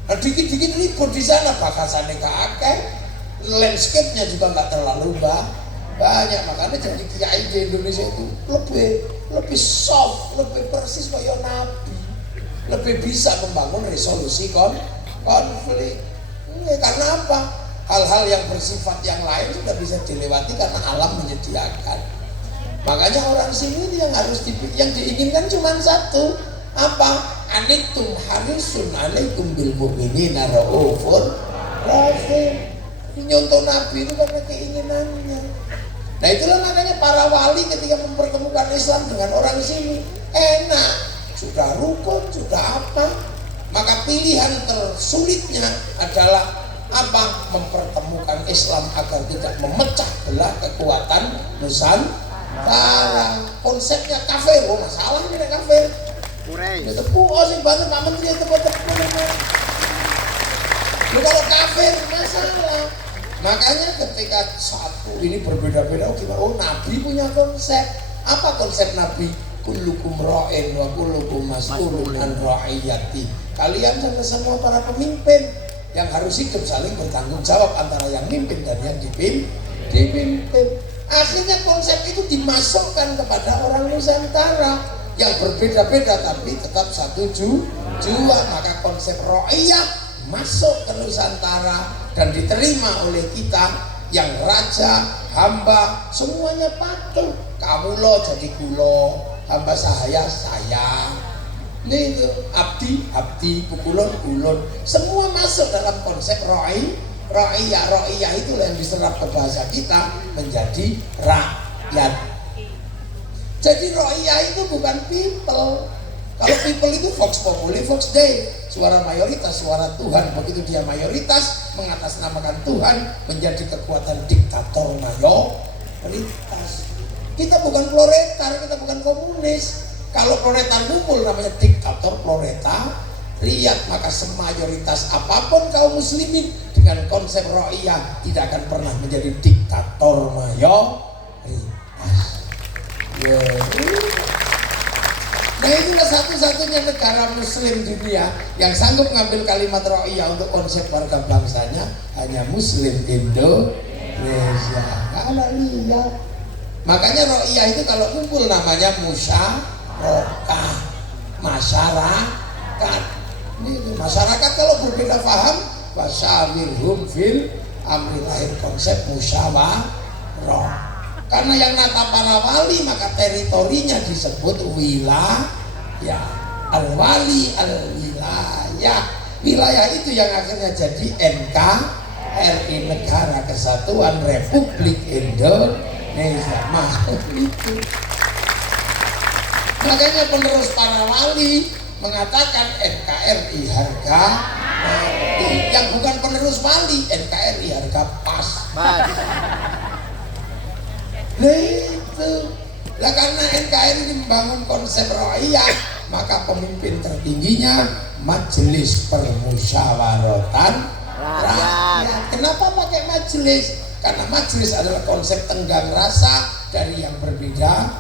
Nah, dikit-dikit ribut di sana, bakasannya gak akeh, landscape-nya juga nggak terlalu banyak. Makanya jadi kiai di Indonesia itu lebih soft, lebih persis kayak Nabi. Lebih bisa membangun resolusi konflik. Karena apa? Hal-hal yang bersifat yang lain sudah bisa dilewati karena alam menyediakan. Makanya orang sini yang harus yang diinginkan cuma satu, apa? Anitum harisun alaikum bil mu'minina raufur rahim. Nyontoh Nabi itu karena keinginannya. Nah itulah makanya para wali ketika mempertemukan Islam dengan orang sini enak. Sudah rukun, sudah apa, maka pilihan tersulitnya adalah apa? Mempertemukan Islam agar tidak memecah belah kekuatan Nusantara. Konsepnya kafir, oh masalah ini kafir. Ya tepuk, oh sing bantu Pak Menteri itu tepuk. Kalau kafir masalah. Makanya ketika satu ini berbeda-beda, oh Nabi punya konsep. Apa konsep Nabi? Kullukum ra'in wa kullukum mas'ulun an ra'iyati. Kalian semua para pemimpin yang harus hidup saling bertanggung jawab antara yang mimpin dan yang dipimpin. Akhirnya konsep itu dimasukkan kepada orang Nusantara yang berbeda-beda tapi tetap satu jua. Maka konsep ra'iyah masuk ke Nusantara dan diterima oleh kita yang raja, hamba, semuanya patuh. Kamu lo jadi kulo, hamba saya. Ini itu abdi, kulon. Semua masuk dalam konsep ra'iyah itulah yang diserap ke bahasa kita menjadi rakyat. Jadi ra'iyah itu bukan people. Kalau people itu vox populi, vox dei, suara mayoritas, suara Tuhan. Begitu dia mayoritas mengatasnamakan Tuhan menjadi kekuatan diktator mayoritas. Kita bukan proletar, kita bukan komunis. Kalau proletar kumpul namanya diktator proletariat, maka semayoritas apapun kaum muslimin dengan konsep ra'iyah tidak akan pernah menjadi diktator mayoritas. Nah itulah satu-satunya negara muslim dunia yang sanggup ngambil kalimat ra'iyah untuk konsep warga bangsanya hanya muslim Indonesia. Kalau lihat, makanya ra'iyah itu kalau kumpul namanya musyarakah, masyarakat. Ini masyarakat kalau berbeda paham, wasyawirhum fil amri, lahir konsep musyawarah. Karena yang nata para wali maka teritorinya disebut wilayah. Al-wali al-wilayah. Wilayah itu yang akhirnya jadi NKRI, Negara Kesatuan Republik Indonesia. Itu. Makanya penerus para wali mengatakan NKRI harga mati. Yang bukan penerus wali, NKRI harga pas. Nah itu lah, karena NKRI membangun konsep ra'iyah, maka pemimpin tertingginya Majelis Permusyawaratan Rakyat. Kenapa pakai majelis? Karena majelis adalah konsep tenggang rasa dari yang berbeda.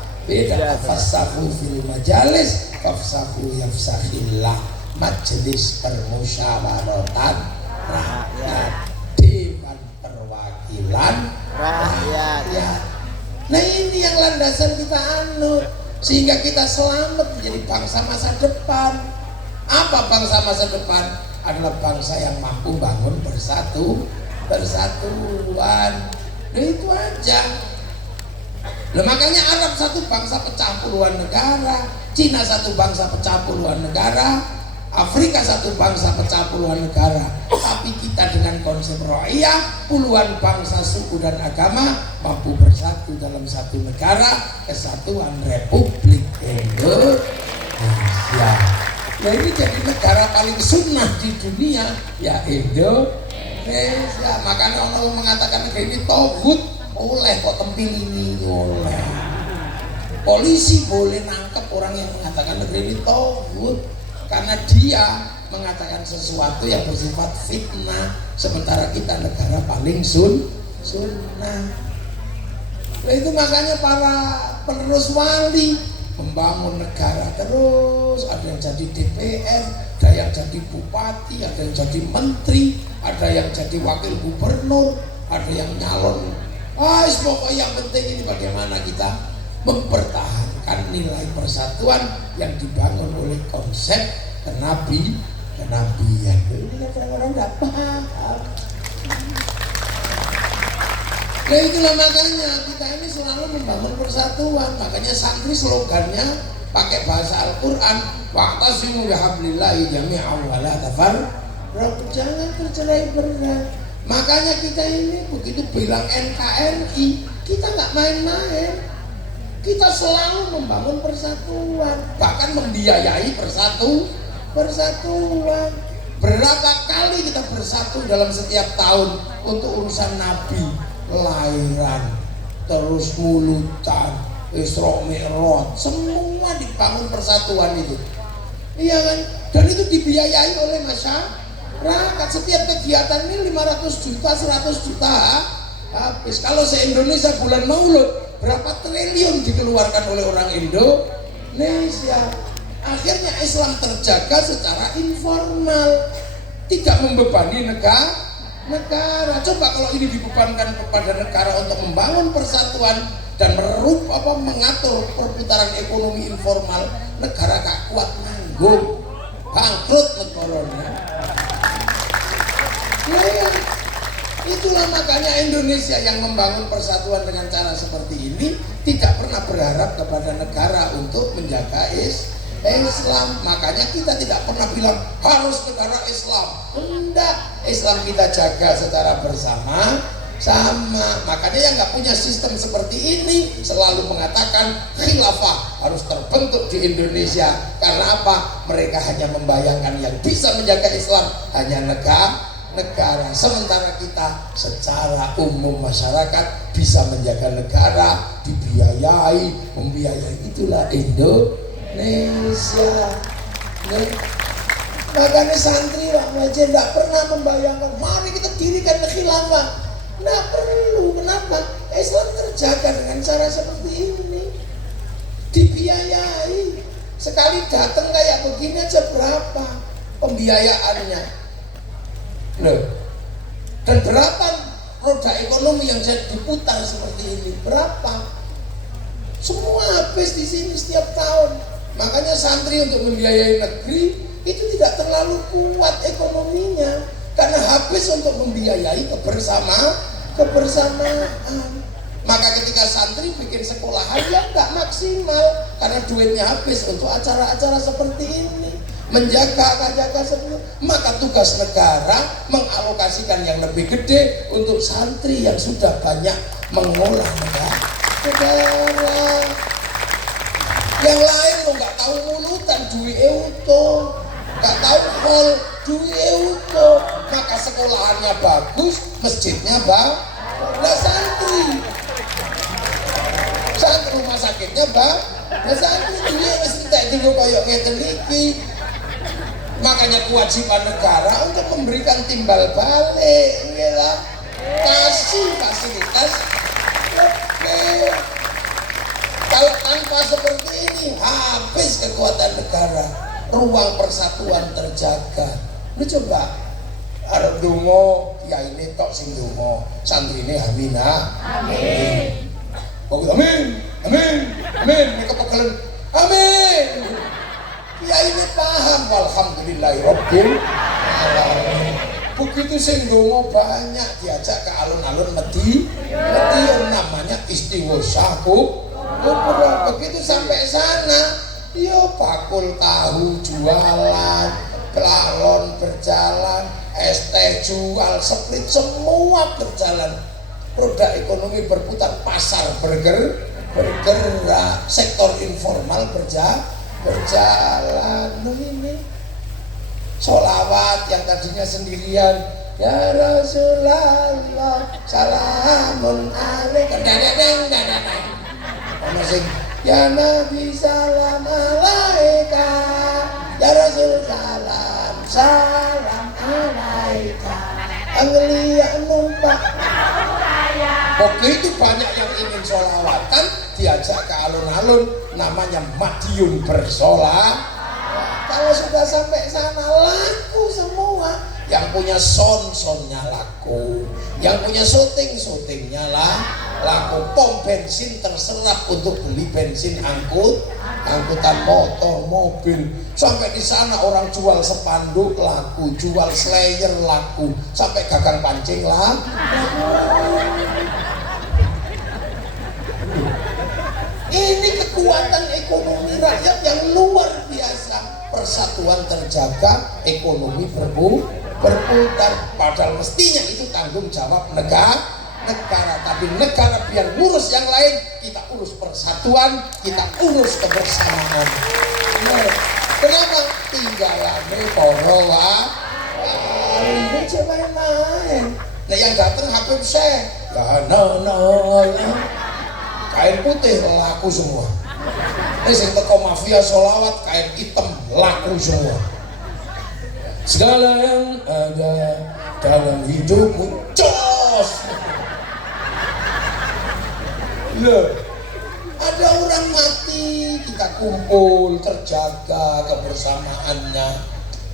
Fasahu fil majalis, fafsahu yafsahillah. Majelis Permusyawaratan Rakyat, Dewan Perwakilan Rakyat. Nah ini yang landasan kita anut sehingga kita selamat menjadi bangsa masa depan. Apa bangsa masa depan? Adalah bangsa yang mampu bangun persatuan. Nah itu aja. Nah, makanya Arab satu bangsa pecah puluhan negara, Cina satu bangsa pecah puluhan negara, Afrika satu bangsa pecah puluhan negara, tapi kita dengan konsep Ro'iyah puluhan bangsa, suku dan agama mampu bersatu dalam satu negara, Kesatuan Republik Indonesia. Nah ini jadi negara paling sunnah di dunia ya Indonesia. Makanya orang mengatakan negeri ini togut, oleh kok tempil ini oleh. Polisi boleh nangkep orang yang mengatakan negeri ini togut karena dia mengatakan sesuatu yang bersifat fitnah, sementara kita negara paling sunnah. Nah itu makanya para penerus wali membangun negara terus, ada yang jadi DPR, ada yang jadi bupati, ada yang jadi menteri, ada yang jadi wakil gubernur, ada yang nyalon. Pokoknya yang penting ini bagaimana kita mempertahankan nilai persatuan yang dibangun oleh konsep kenabian. Ini orang-orang tidak paham. Nah itulah makanya kita ini selalu membangun persatuan. Makanya santri slogannya pakai bahasa Al-Quran, wa'tasimu bihablillahi jami'an wa la tafarraqu, jangan tercerai-berai. Makanya kita ini begitu bilang NKRI, kita nggak main-main. Kita selalu membangun persatuan, bahkan membiayai persatuan. Berapa kali kita bersatu dalam setiap tahun untuk urusan Nabi, lahiran, terus mulutan, Isra Mi'raj, semua dibangun persatuan itu. Iya kan? Dan itu dibiayai oleh masyarakat. Setiap kegiatan ini 500 juta, 100 juta habis. Kalau se-Indonesia bulan Maulud, berapa triliun dikeluarkan oleh orang Indonesia. Akhirnya Islam terjaga secara informal, tidak membebani negara. Coba kalau ini dibebankan kepada negara untuk membangun persatuan dan mengatur perputaran ekonomi informal, negara gak kuat nanggung, bangkrut negaranya. Nah, itulah makanya Indonesia yang membangun persatuan dengan cara seperti ini tidak pernah berharap kepada negara untuk menjaga Islam. Makanya kita tidak pernah bilang harus negara Islam. Enggak, Islam kita jaga secara bersama. Makanya yang nggak punya sistem seperti ini selalu mengatakan khilafah harus terbentuk di Indonesia. Karena apa? Mereka hanya membayangkan yang bisa menjaga Islam hanya negara. Sementara kita secara umum masyarakat bisa menjaga negara, membiayai. Itulah Indonesia. Makanya santri aja tidak pernah membayangkan mari kita dirikan khilafah. Nggak perlu. Kenapa? Islam terjaga dengan cara seperti ini, dibiayai. Sekali datang kayak begini aja berapa pembiayaannya? Loh. Dan berapa roda ekonomi yang jadi diputar seperti ini? Berapa? Semua habis di sini setiap tahun. Makanya santri untuk membiayai negeri itu tidak terlalu kuat ekonominya, karena habis untuk membiayai kebersamaan. Maka ketika santri bikin sekolahan ya nggak maksimal karena duitnya habis untuk acara-acara seperti ini. Menjaga seperti itu. Maka tugas negara mengalokasikan yang lebih gede untuk santri yang sudah banyak mengolah negara. Yang lain lo nggak tahu mulutan duit utuh, nggak tahu hol duit utuh. Maka sekolahannya bagus, masjidnya bagus. Nah santri rumah sakitnya nah santri duit mesti tak dulu kayak ngeten iki. Makanya kewajiban negara untuk memberikan timbal balik, ya, kasih fasilitas lebih. Kalau tanpa seperti ini habis kekuatan negara, ruang persatuan terjaga. Lu coba arep donga kiai ini tok sing donga, santri ini amin. Amin. Mereka pegelen amin. Kiai ini paham, walhamdulillahirabbil alamin. Begitu sing donga banyak diajak ke alun-alun Medi yang namanya istighosa kubra. Begitu sampai sana, yo bakul tahu jualan, galon berjalan, es teh jual, split semua berjalan. Roda ekonomi berputar, pasar bergerak, sektor informal berjalan. Ini sholawat yang tadinya sendirian, ya Rasulullah salamun alaika, ono sing ya Nabi salam alaika, ya Rasul salam alaika, Anglia numpak. Begitu banyak yang ingin sholawatan, diajak ke alun-alun, namanya Madiun bersolawat. Kalau sudah sampai sana laku semua. Yang punya sonnya laku, yang punya syutingnya laku. Pom bensin terserap untuk beli bensin angkutan motor, mobil. Sampai di sana orang jual spanduk laku, jual slayer laku, sampai gagang pancing laku. Ini kekuatan ekonomi rakyat yang luar biasa. Persatuan terjaga, ekonomi berputar. Padahal mestinya itu tanggung jawab negara. Tapi negara biar ngurus yang lain, kita urus persatuan, kita urus kebersamaan. Kenapa? Tinggalannya korowa. Ini coba main. Nah yang datang Habib Syekh, kain putih laku semua. Ini sing teko mafia sholawat kain hitam laku semua. Segala yang ada dalam hidupmu jos. Loh, ada orang mati, kita kumpul, terjaga kebersamaannya.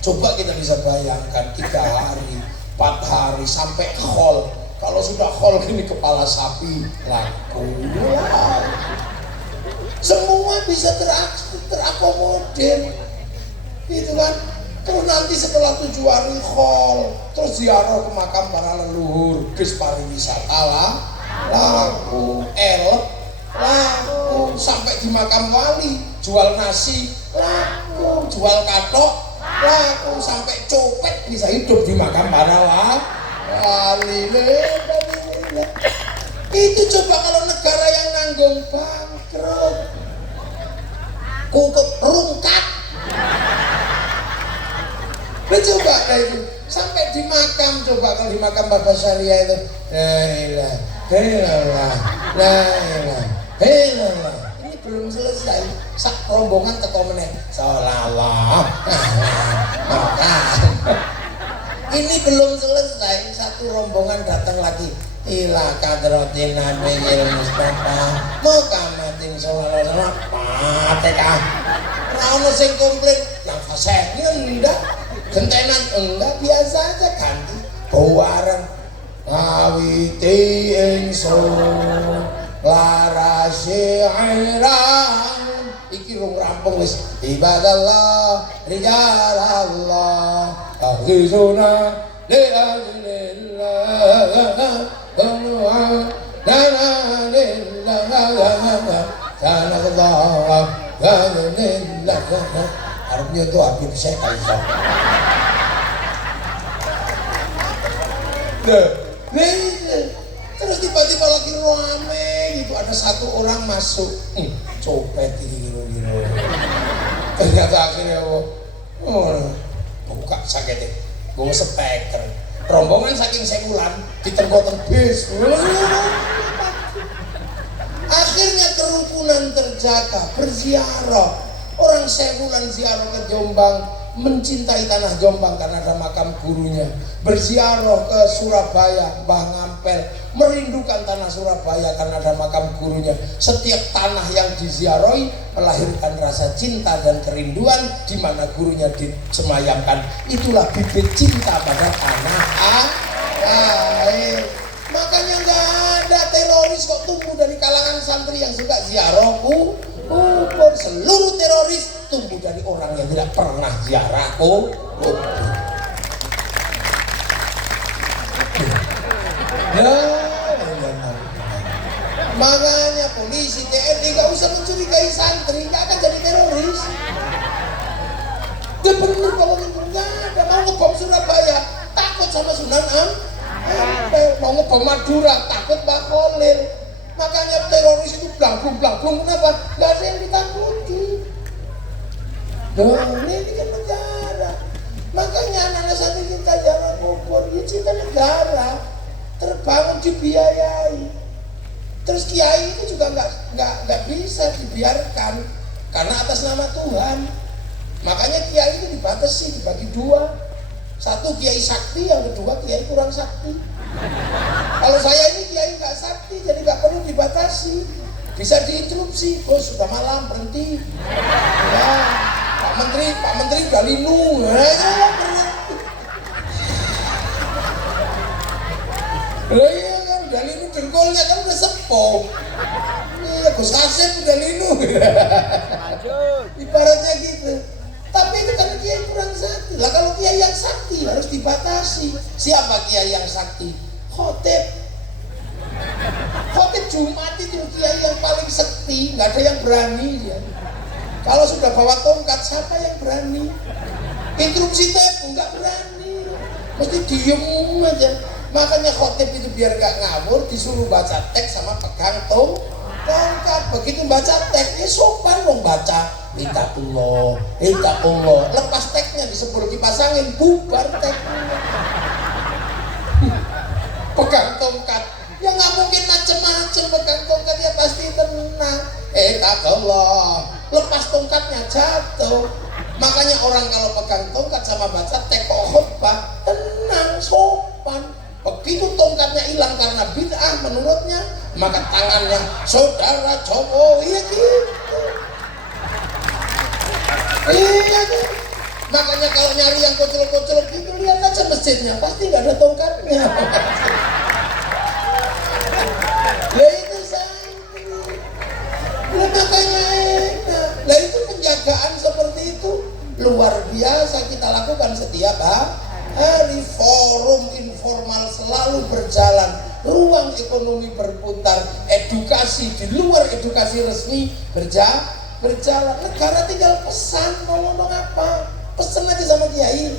Coba kita bisa bayangkan 3 hari, 4 hari sampai hall. Kalau sudah hall gini kepala sapi laku. Semua bisa terakomodir, gitu kan? Terus nanti setelah 7 hari hall, terus ziarah ke makam para leluhur, bis pariwisata laku, laku, sampai di makam wali, jual nasi laku, jual katok laku, sampai copet bisa hidup di makam para wali. Itu coba kalau negara yang nanggung bangkrut, kukup rungkat. Coba itu sampai di makam, coba kalau di makam Bapak Syariah itu, la ilaha illallah. Ini belum selesai, sak rombongan teko meneh sholawat. Ini belum selesai, satu rombongan datang lagi. Ila kadratin nabiyil Mustafa Muhammadin sallallahu alaihi wasallam Fatihah. Ora ono sing komplain, yang fasih enggak, gentenan enggak, biasa aja ganti bawaran. Awiti ingsun laras syi'ran iki rung rampung wis. Ibadallah rijalallah tahzuna li ajlillah harusnya itu Habib Syekh Kaiso. Terus tiba-tiba lagi rame gitu, ada satu orang masuk, copet gitu. Ternyata akhirnya buka sakitnya, gue speaker. Rombongan saking sekulan ditenggoten bis. Akhirnya kerukunan terjaga, berziarah. Orang sekulan ziarah ke Jombang, mencintai tanah Jombang karena ada makam gurunya. Berziarah ke Surabaya, Mbah Ngampel, merindukan tanah Surabaya karena ada makam gurunya. Setiap tanah yang diziarahi melahirkan rasa cinta dan kerinduan di mana gurunya disemayamkan. Itulah bibit cinta pada tanah air. Makanya nggak ada teroris kok tumbuh dari kalangan santri yang suka ziarah kubur. Seluruh teroris tumbuh dari orang yang tidak pernah ziarah kubur. Makanya polisi, TNI gak usah mencurigai santri, gak akan jadi teroris. Dia benar kalau enggak ngebom Surabaya takut sama Sunan Ampel, mau ngebom Madura takut Pak Khalil. Makanya teroris itu blangblung, kenapa? Gak ada yang ditakuti. Ini kan negara. Makanya anak-anak santri kita jangan kubur, ya cinta negara, terbangun dibiayai. Terus kiai itu juga nggak bisa dibiarkan karena atas nama Tuhan. Makanya kiai itu dibatasi, dibagi dua. Satu kiai sakti, yang kedua kiai kurang sakti. Kalau saya ini kiai nggak sakti, jadi nggak perlu dibatasi. Bisa diinterupsi, bos sudah malam berhenti. Ya, Pak Menteri udah linu. Iya kan, udah linu dengkulnya kan udah sepuh. Iya, Gus Hasim udah linu. Ibaratnya gitu. Tapi itu kan kiai kurang sakti. Lah kalau kiai yang sakti harus dibatasi. Siapa kiai yang sakti? Khotib Jumat itu kiai yang paling sakti, nggak ada yang berani ya. Kalau sudah bawa tongkat, siapa yang berani? Instruksi tepu nggak berani, mesti diem aja. Makanya khotib itu biar nggak ngawur disuruh baca teks sama pegang tongkat. Begitu baca teksnya sopan dong baca. Ittaqullah. Lepas teksnya disebut dipasangin bubar teksnya. Pegang tongkat. Ya nggak mungkin macem-macem pegang tongkat, ya pasti tenang. Ittaqullah. Lepas tongkatnya jatuh. Makanya orang kalau pegang tongkat sama baca teks khutbah tenang, sopan. Begitu tongkatnya hilang karena bid'ah menurutnya, maka tangannya saudara Jokowi ya gitu. Iya kan? Makanya kalau nyari yang kocel-kocel gitu, lihat aja masjidnya, pasti nggak ada tongkatnya. Lah itu santri. Lah makanya enak. Lah itu penjagaan seperti itu luar biasa kita lakukan setiap hari. Forum informal selalu berjalan, ruang ekonomi berputar, edukasi di luar edukasi resmi berjalan. Negara tinggal pesan mau ngomong apa, pesan aja sama kiai.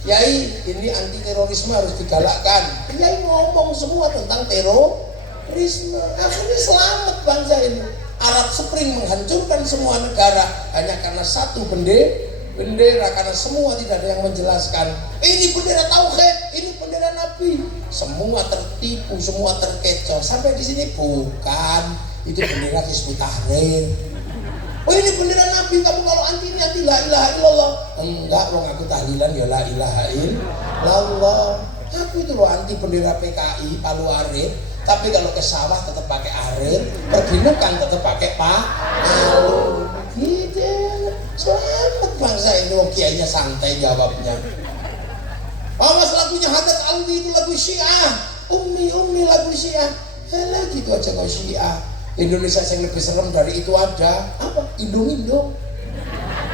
Kiai, ini anti terorisme harus digalakkan. Kiai ngomong semua tentang terorisme. Akhirnya selamat bangsa ini. Arab Spring menghancurkan semua negara hanya karena satu bendera, karena semua tidak ada yang menjelaskan. Ini bendera tauhid, ini bendera Nabi. Semua tertipu, semua terkecoh. Sampai di sini bukan, itu bendera Hizbut Tahrir. Oh ini bendera Nabi, kamu kalau anti ini anti la ilaha illallah. Enggak, wong aku tahlilan ya la ilaha illallah. Aku itu loh anti bendera PKI Palu Arit, tapi kalau ke sawah tetap pakai arit, pergi nukan tetap pakai palu. Gitu. Selamat bangsa ini, wong kiainya santai jawabnya. Awas lagunya Haddad Alwi itu lagu Syiah. Ummi lagu Syiah. Gitu aja kau Syiah. Indonesia yang lebih serem dari itu ada apa? Indo.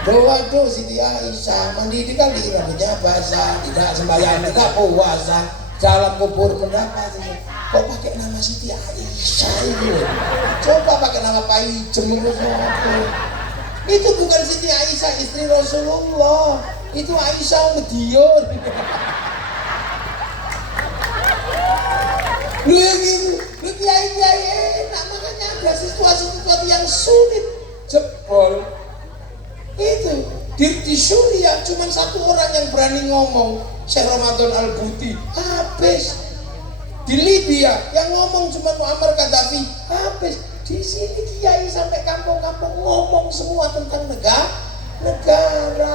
Doa Siti Aisyah mandi di kali rambutnya basah, tidak sembahyang, tidak puasa, dalam kubur mendapat. Kok pakai nama Siti Aisyah itu? Coba pakai nama Pak Ijem itu bukan Siti Aisyah istri Rasulullah, itu Aisyah Medion. Lu kiai enak, makanya ada situasi-situasi yang sulit jebol. Itu di Suriah cuma satu orang yang berani ngomong, Syekh Ramadan Al-Buti, habis. Di Libya yang ngomong cuma Muammar Gaddafi, habis. Di sini kiai sampai kampung-kampung ngomong semua tentang negara.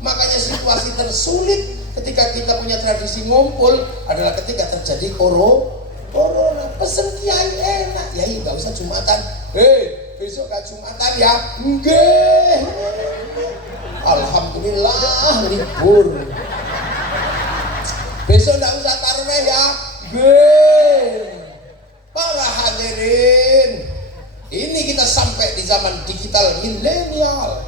Makanya situasi tersulit ketika kita punya tradisi ngumpul adalah ketika terjadi corona. Pesen kiai enak, kiai nggak usah Jumatan. Besok gak Jumatan ya? Enggak. Alhamdulillah libur. Besok nggak usah tarawih ya? Enggak. Para hadirin, ini kita sampai di zaman digital millennial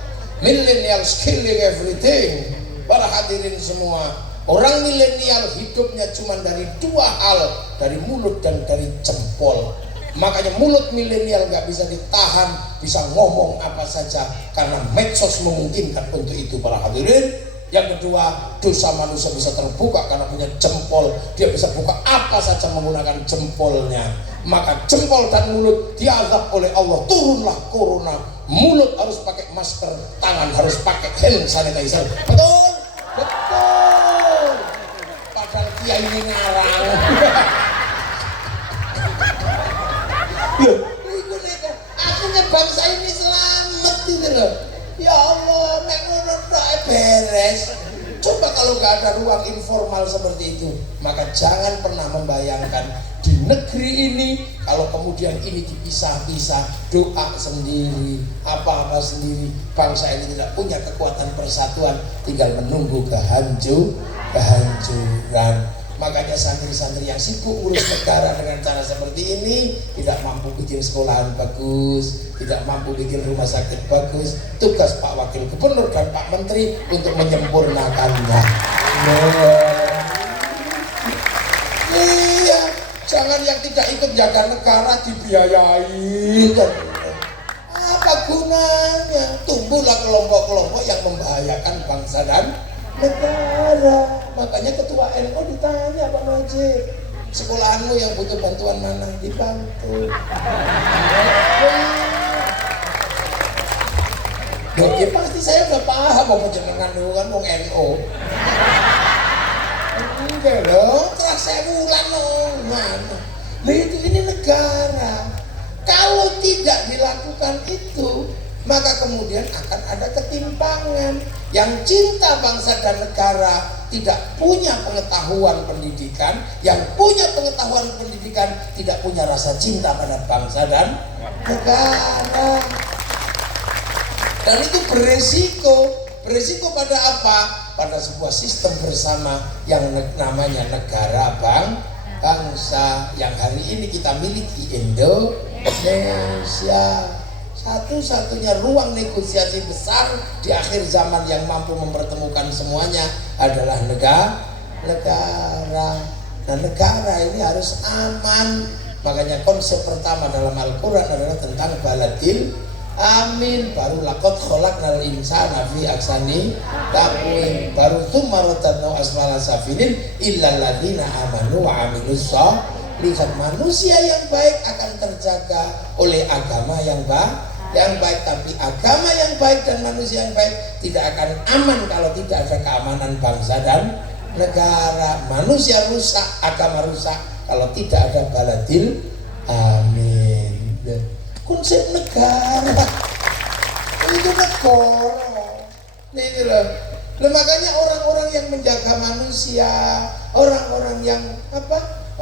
killing everything. Para hadirin semua, orang milenial hidupnya cuma dari dua hal, dari mulut dan dari jempol. Makanya mulut milenial nggak bisa ditahan, bisa ngomong apa saja karena medsos memungkinkan untuk itu. Para hadirin, Yang kedua, dosa manusia bisa terbuka karena punya jempol. Dia bisa buka apa saja menggunakan jempolnya. Maka jempol dan mulut diazab oleh Allah. Turunlah corona. Mulut harus pakai masker, tangan harus pakai hand sanitizer. Betul? Betul. Padahal kiai ini ngarang. Akhirnya bangsa ini selamat gitu loh. Ya Allah, nek ngono tok beres. Coba kalau nggak ada ruang informal seperti itu, maka jangan pernah membayangkan di negeri ini kalau kemudian ini dipisah-pisah, doa sendiri, apa-apa sendiri, bangsa ini tidak punya kekuatan persatuan, tinggal menunggu kehancuran. Makanya santri-santri yang sibuk urus negara dengan cara seperti ini tidak mampu bikin sekolahan bagus, tidak mampu bikin rumah sakit bagus. Tugas Pak Wakil Gubernur dan Pak Menteri untuk menyempurnakannya. Iya, jangan yang tidak ikut jaga negara dibiayai. Apa gunanya? Tumbuhlah kelompok-kelompok yang membahayakan bangsa dan negara. Makanya ketua NU ditanya, Pak Najib, sekolahanmu yang butuh bantuan mana? Dibantu. Ya pasti saya udah paham mau jenengan itu kan wong NU. Enggak loh, terus saya ulang mana? Itu ini negara. Kalau tidak dilakukan itu, maka kemudian akan ada ketimpangan. Yang cinta bangsa dan negara tidak punya pengetahuan pendidikan, yang punya pengetahuan pendidikan tidak punya rasa cinta pada bangsa dan negara. Dan itu beresiko pada apa? Pada sebuah sistem bersama yang namanya negara bangsa yang hari ini kita miliki, Indonesia. Satu-satunya ruang negosiasi besar di akhir zaman yang mampu mempertemukan semuanya adalah negara. Nah, negara ini harus aman. Makanya konsep pertama dalam Al-Quran adalah tentang baladil amin. Baru laqad khalaqnal insana fi ahsani taqwim. Baru tsumma radadnahu asfala safilin illal ladzina amanu wa amilus shalihat. Lihat, manusia yang baik akan terjaga oleh agama yang baik, tapi agama yang baik dan manusia yang baik tidak akan aman kalau tidak ada keamanan bangsa dan negara. Manusia rusak, agama rusak kalau tidak ada baladil amin. Konsep negara itu negara. Ini loh. Makanya orang-orang yang menjaga manusia, orang-orang yang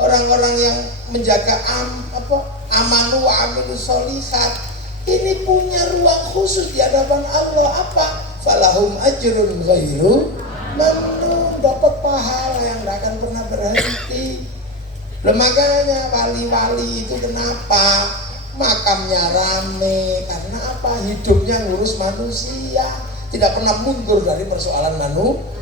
orang-orang yang menjaga amanu wa amilus sholihat, ini punya ruang khusus di hadapan Allah. Apa? Falahum ajrun ghairu mamnun, dapat pahala yang tidak akan pernah berhenti. Makanya wali-wali itu kenapa makamnya rame? Karena apa? Hidupnya ngurus manusia, tidak pernah mundur dari persoalan manusia.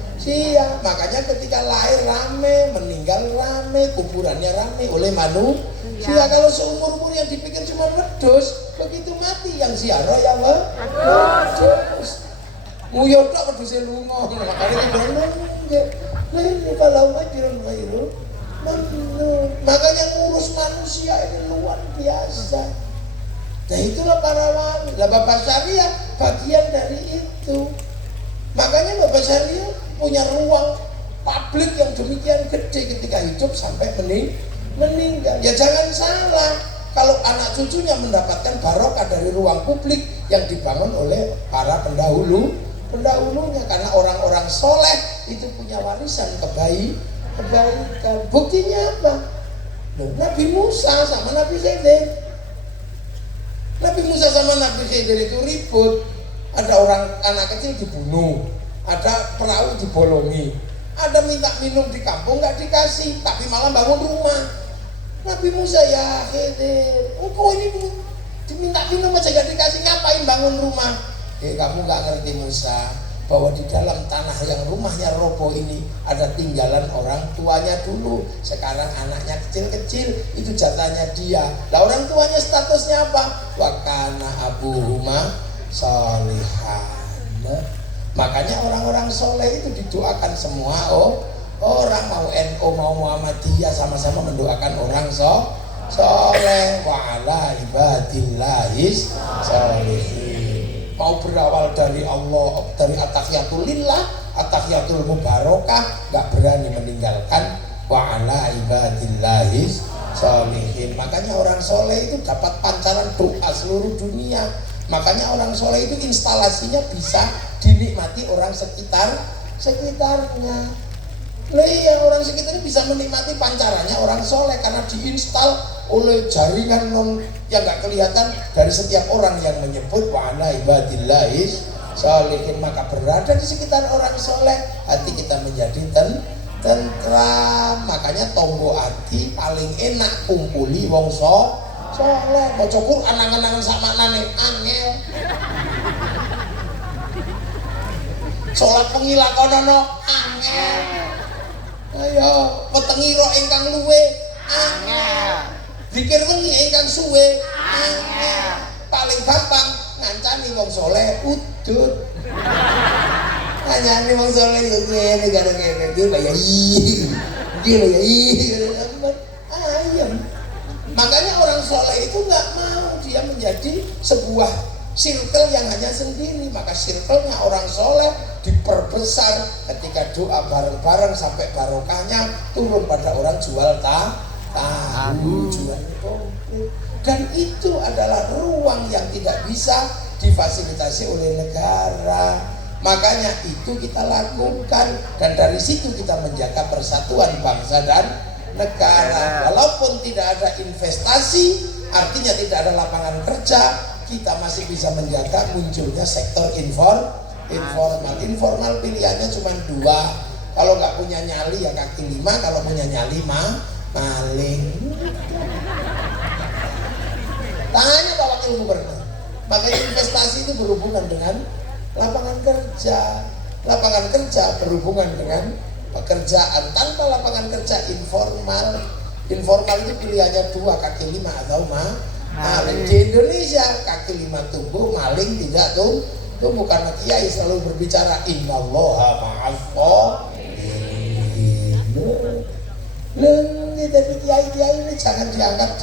Makanya ketika lahir rame, meninggal rame, kuburannya rame oleh manusia. Kalau seumur-umur yang dipikir cuma wedus, begitu mati yang ziarah ya Allah wedus. Nguyodok wedusnya lunga. Makanya itu kalau majrun ghairu mamnun. Makanya ngurus manusia ini luar biasa. Nah itulah para wali. Lah Bapak Syariah bagian dari itu. Makanya Bapak Syariah punya ruang publik yang demikian gede ketika hidup sampai meninggal. Ya jangan salah, kalau anak cucunya mendapatkan barokah dari ruang publik yang dibangun oleh para pendahulunya, karena orang-orang soleh itu punya warisan kebaikan. Buktinya apa? Nabi Musa sama Nabi Khidir. Nabi Musa sama Nabi Khidir itu ribut. Ada orang anak kecil dibunuh, ada perahu dibolongi, ada minta minum di kampung nggak dikasih, tapi malah bangun rumah. Nabi Musa, ya Khidir, engkau ini diminta minum aja nggak dikasih, ngapain bangun rumah? Kamu nggak ngerti Musa, bahwa di dalam tanah yang rumahnya roboh ini ada tinggalan orang tuanya dulu. Sekarang anaknya kecil-kecil, itu jatahnya dia. Lah orang tuanya statusnya apa? Wa kana abuhuma sholihan. Makanya orang-orang soleh itu didoakan semua. Oh, orang mau NU mau Muhammadiyah sama-sama mendoakan orang soleh. Wa ala ibadillahis sholihin. Mau berawal dari Allah, dari at-tahiyatul lillah, at-tahiyatul mubarakah, nggak berani meninggalkan wa ala ibadillahis sholihin. Makanya orang soleh itu dapat pancaran doa seluruh dunia. Makanya orang soleh itu instalasinya bisa dinikmati orang sekitarnya. Lah iya, orang sekitarnya bisa menikmati pancarannya orang soleh karena diinstal oleh jaringan yang nggak kelihatan dari setiap orang yang menyebut wa ala ibadillahis sholihin. Maka berada di sekitar orang soleh, hati kita menjadi tentram. Makanya tonggo hati paling enak kumpuli wong soleh. Maca Quran angan-angan sak maknane angel. Salat pengilakonono angel. Ayo petengi ro ingkang luwe angel. Zikir wengi ingkang suwe angel. Paling gampang ngancani wong soleh udut. Ngancani wong soleh yo ngene karo ngene iki lho ya ayam. Makanya orang soleh itu nggak mau dia menjadi sebuah circle yang hanya sendiri. Maka circle-nya orang soleh diperbesar ketika doa bareng-bareng sampai barokahnya turun pada orang jual tahu, jual komplit. Dan itu adalah ruang yang tidak bisa difasilitasi oleh negara. Makanya itu kita lakukan, dan dari situ kita menjaga persatuan bangsa dan negara. Walaupun tidak ada investasi, artinya tidak ada lapangan kerja, kita masih bisa menjaga munculnya sektor informal. Informal pilihannya cuma dua. Kalau nggak punya nyali ya kaki lima, kalau punya nyali maling. Tanya Pak Wakil Gubernur. Makanya investasi itu berhubungan dengan lapangan kerja. Lapangan kerja berhubungan dengan pekerjaan. Tanpa lapangan kerja informal itu pilihannya dua, kaki lima atau maling. Di Indonesia kaki lima tumbuh, maling tidak tumbuh karena kiai selalu berbicara innallaha ma'as-sholihin. Jadi kiai ini jangan dianggap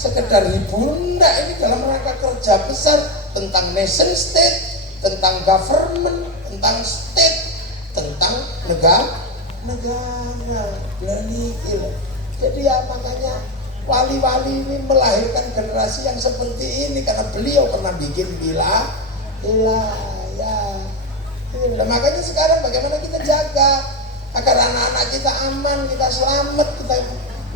sekedar hiburan. Enggak, ini dalam rangka kerja besar tentang nation state, tentang government, tentang state, tentang negara. Jadi ya makanya wali-wali ini melahirkan generasi yang seperti ini karena beliau pernah bikin ya. Nah, makanya sekarang bagaimana kita jaga agar anak-anak kita aman, kita selamat, kita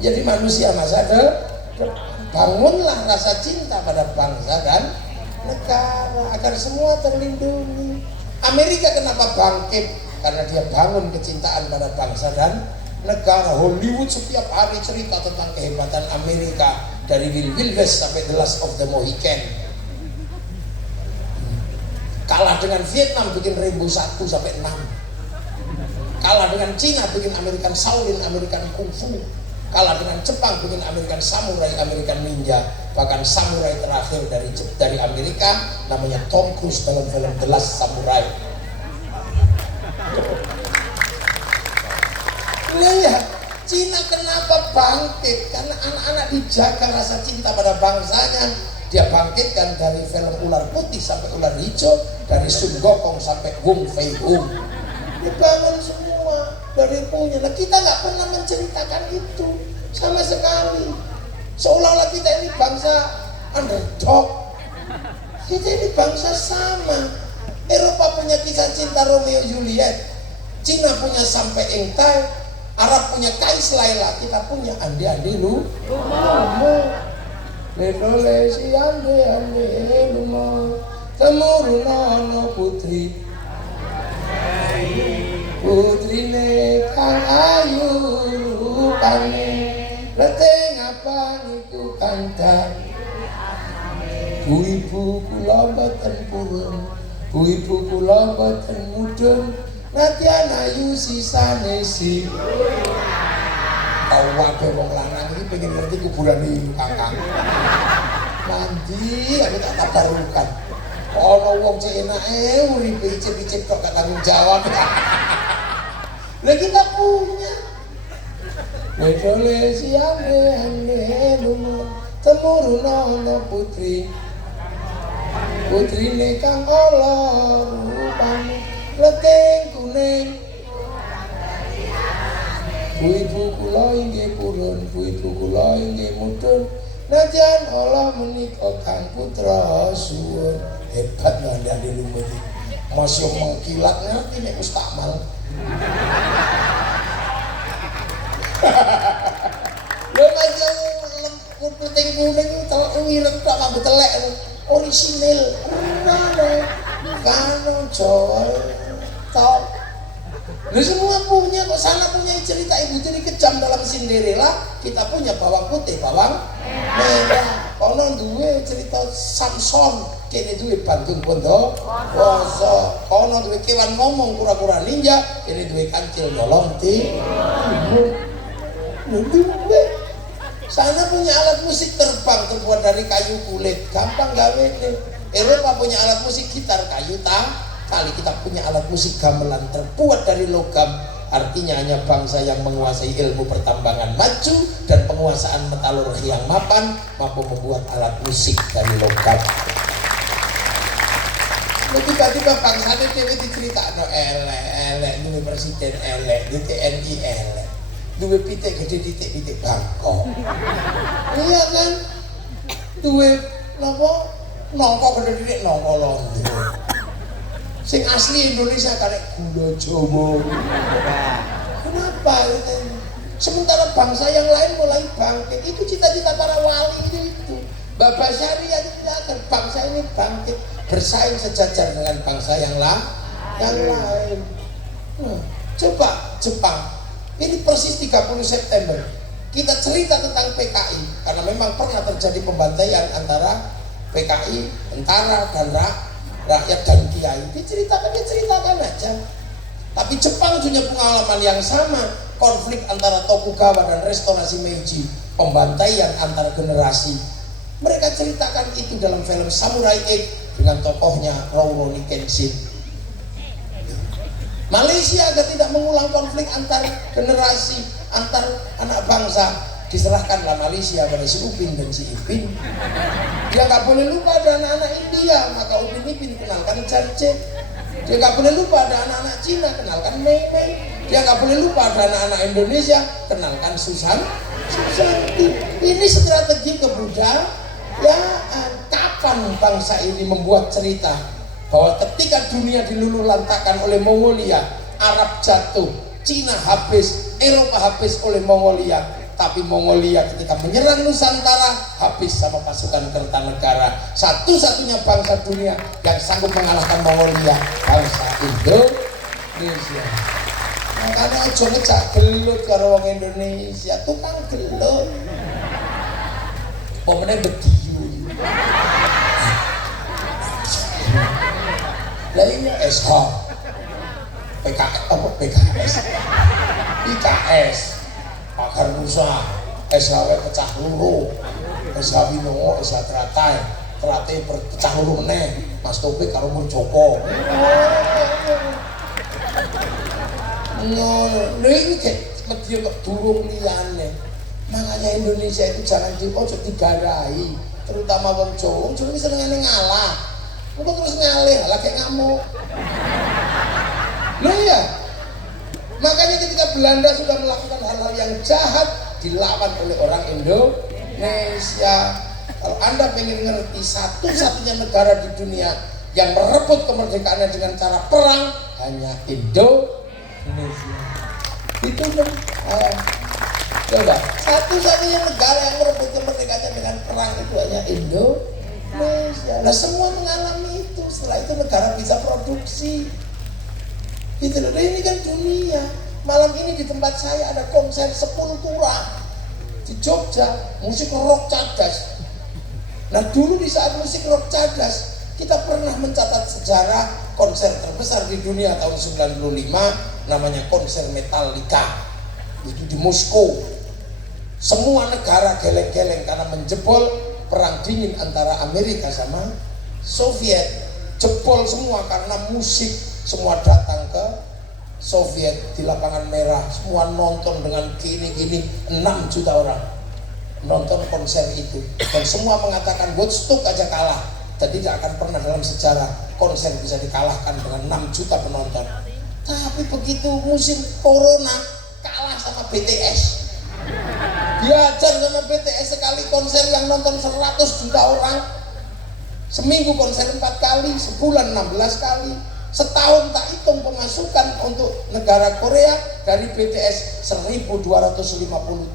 menjadi manusia masa depan. Bangunlah rasa cinta pada bangsa dan negara agar semua terlindungi. Amerika kenapa bangkit? Karena dia bangun kecintaan pada bangsa dan negara. Hollywood setiap hari cerita tentang kehebatan Amerika, dari Will West sampai The Last of the Mohican. Kalah dengan Vietnam bikin Rainbow 1 sampai 6. Kalah dengan Cina bikin American Shaolin, American Kung Fu. Kalah dengan Jepang bikin American Samurai, American Ninja. Bahkan samurai terakhir dari Amerika namanya Tom Cruise dalam film The Last Samurai. Lihat, Cina kenapa bangkit? Karena anak-anak dijaga rasa cinta pada bangsanya. Dia bangkitkan dari film ular putih sampai ular hijau, dari Sun Gokong sampai Wong Fei Hung. Dibangun semua dari punya. Nah, kita nggak pernah menceritakan itu sama sekali. Seolah-olah kita ini bangsa underdog. Kita ini bangsa sama. Eropa punya kisah cinta Romeo Juliet, Cina punya Sampai Engtai, Arab punya Kais Laila, kita punya Andi Lu. Letole si ande lumo, temurunono putri ne kang ayu rupane, leteng apa niku kanta. Ibu kula boten purun, ibu kula boten mudun, nadyan ayu sisane si. Waduh wong lanang iki pengen ngerti kuburan iki kakang. Nanti aku tak tabarukan. Ono wong cek enake uripe icip-icip kok gak tanggung jawab. Lah kita punya. Wedole siame ande lumo temuruna putri. Putrine kang ala rupane leteng kuning. Bu-ibu kula inggih purun, bu-ibu kula inggih mudhun. Najan Allah menika kang putra suwun. Hebat ngandani lumut iki. Masih mengkilat ngerti nek wis takmal. Lho macam puting kuning telek wireng tok ambek telek orisinil. Kano Jawa tok. Lu semua punya kok, sana punya cerita ibu tiri kejam dalam Cinderella, kita punya bawang putih, bawang merah. Kono duwe cerita Samson, kene duwe Bandung Bondo, Woso. Kono duwe kewan ngomong kura-kura ninja, kene duwe kancil nyolong ti. Duwe. Sana punya alat musik terbang terbuat dari kayu kulit, gampang gawe. Eropa punya alat musik gitar kayu kali, kita punya alat musik gamelan terbuat dari logam. Artinya hanya bangsa yang menguasai ilmu pertambangan maju dan penguasaan metalurgi yang mapan mampu membuat alat musik dari logam. Tiba-tiba bangsa ini dewe diceritakno elek duwe presiden elek, di TNI elek, duwe pitik gede titik Bangkok. Iya kan? Duwe nongko gede titik nongko Londo. Sing asli Indonesia karek gula Jawa. Kenapa? Sementara bangsa yang lain mulai bangkit. Itu cita-cita para wali itu. Bapak Syariah tidak akan bangsa ini bangkit bersaing sejajar dengan bangsa yang lain. Coba Jepang. Ini persis 30 September. Kita cerita tentang PKI karena memang pernah terjadi pembantaian antara PKI, tentara dan rakyat dan kiai. Diceritakan aja. Tapi Jepang punya pengalaman yang sama, konflik antara Tokugawa dan restorasi Meiji, pembantaian antar generasi. Mereka ceritakan itu dalam film Samurai 8 dengan tokohnya Rurouni Kenshin. Malaysia agar tidak mengulang konflik antar generasi, antar anak bangsa, diserahkanlah Malaysia pada si Upin dan si Ipin. Dia nggak boleh lupa ada anak-anak India, maka Upin Ipin kenalkan Charche. Dia nggak boleh lupa ada anak-anak Cina, kenalkan Mei Mei. Dia nggak boleh lupa ada anak-anak Indonesia, kenalkan Susanti. Ini strategi kebudayaan. Kapan bangsa ini membuat cerita bahwa ketika dunia diluluhlantakkan oleh Mongolia, Arab jatuh, Cina habis, Eropa habis oleh Mongolia. Tapi Mongolia ketika menyerang Nusantara habis sama pasukan Kertanegara. Satu-satunya bangsa dunia yang sanggup mengalahkan Mongolia, bangsa Indonesia. Makanya aja ngecak gelut karo wong Indonesia, tukang gelut. Pomene bediu. Lah ini SH. PKS. IKS. Pakar Nusa, SHW pecah luru, SH Winongo, SH Teratai pecah luru meneh, Mas Topik karo Murjoko. Lho iki medya kok durung liyane. Makanya Indonesia itu jangan ojo digarai, terutama wong Jawa. Wong Jawa iki senengane ngalah. Engko terus ngalih, lah kayak ngamuk. Lho iya. Makanya ketika Belanda sudah melakukan hal-hal yang jahat, dilawan oleh orang Indonesia. Kalau Anda pengen ngerti satu-satunya negara di dunia yang merebut kemerdekaannya dengan cara perang, hanya Indonesia. Itu coba, satu-satunya negara yang merebut kemerdekaannya dengan perang itu hanya Indonesia. Nah semua mengalami itu. Setelah itu negara bisa produksi. Gitu loh, ini kan dunia. Malam ini di tempat saya ada konser Sepultura di Jogja, musik rock cadas. Nah dulu di saat musik rock cadas, kita pernah mencatat sejarah konser terbesar di dunia tahun 95, namanya konser Metallica. Itu di Moskow. Semua negara geleng-geleng karena menjebol perang dingin antara Amerika sama Soviet. jebol semua karena musik. Semua datang ke Soviet di lapangan merah, semua nonton dengan gini-gini, 6 juta orang nonton konser itu, dan semua mengatakan Woodstock aja kalah, dan tidak akan pernah dalam sejarah konser bisa dikalahkan dengan 6 juta penonton. Tapi begitu musim corona kalah sama BTS, diajar sama BTS sekali konser yang nonton 100 juta orang, seminggu konser 4 kali, sebulan 16 kali. Setahun tak hitung pemasukan untuk negara Korea dari BTS 1.250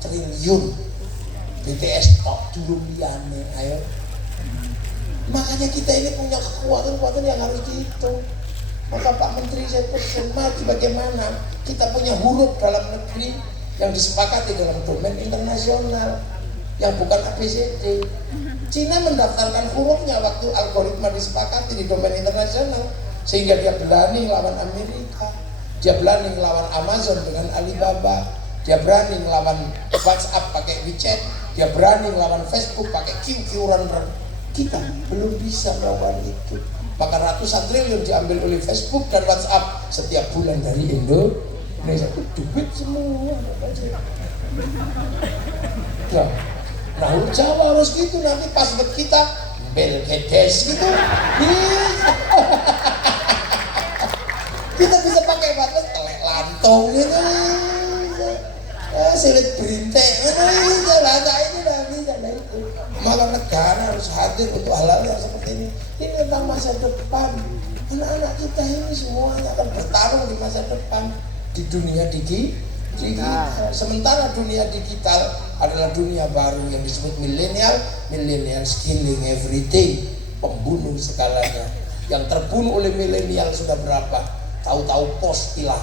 triliun. BTS kok dulu liane, ayo. Makanya kita ini punya kekuatan-kekuatan yang harus dihitung. Maka Pak Menteri saya pesan, mari bagaimana kita punya huruf dalam negeri yang disepakati dalam domain internasional yang bukan ABCD. Cina mendaftarkan hurufnya waktu algoritma disepakati di domain internasional. Sehingga dia berani lawan Amerika, dia berani lawan Amazon dengan Alibaba, dia berani lawan WhatsApp pakai WeChat, dia berani lawan Facebook pakai QQ Runner. Kita belum bisa melawan itu. Maka ratusan triliun diambil oleh Facebook dan WhatsApp setiap bulan dari Indonesia. Itu duit semua. Nah, Jawa harus gitu, nanti password kita Belgedes gitu. Kita bisa pakai batas telek lantong gitu, silit berintek gitu, ini dah bisa itu. Maka negara harus hadir untuk hal-hal yang seperti ini. Ini tentang masa depan. Anak-anak kita ini semuanya akan bertarung di masa depan di dunia digital. Sementara dunia digital adalah dunia baru yang disebut milenial killing everything, pembunuh segalanya. Yang terbunuh oleh milenial sudah berapa? Tahu-tahu pos hilang,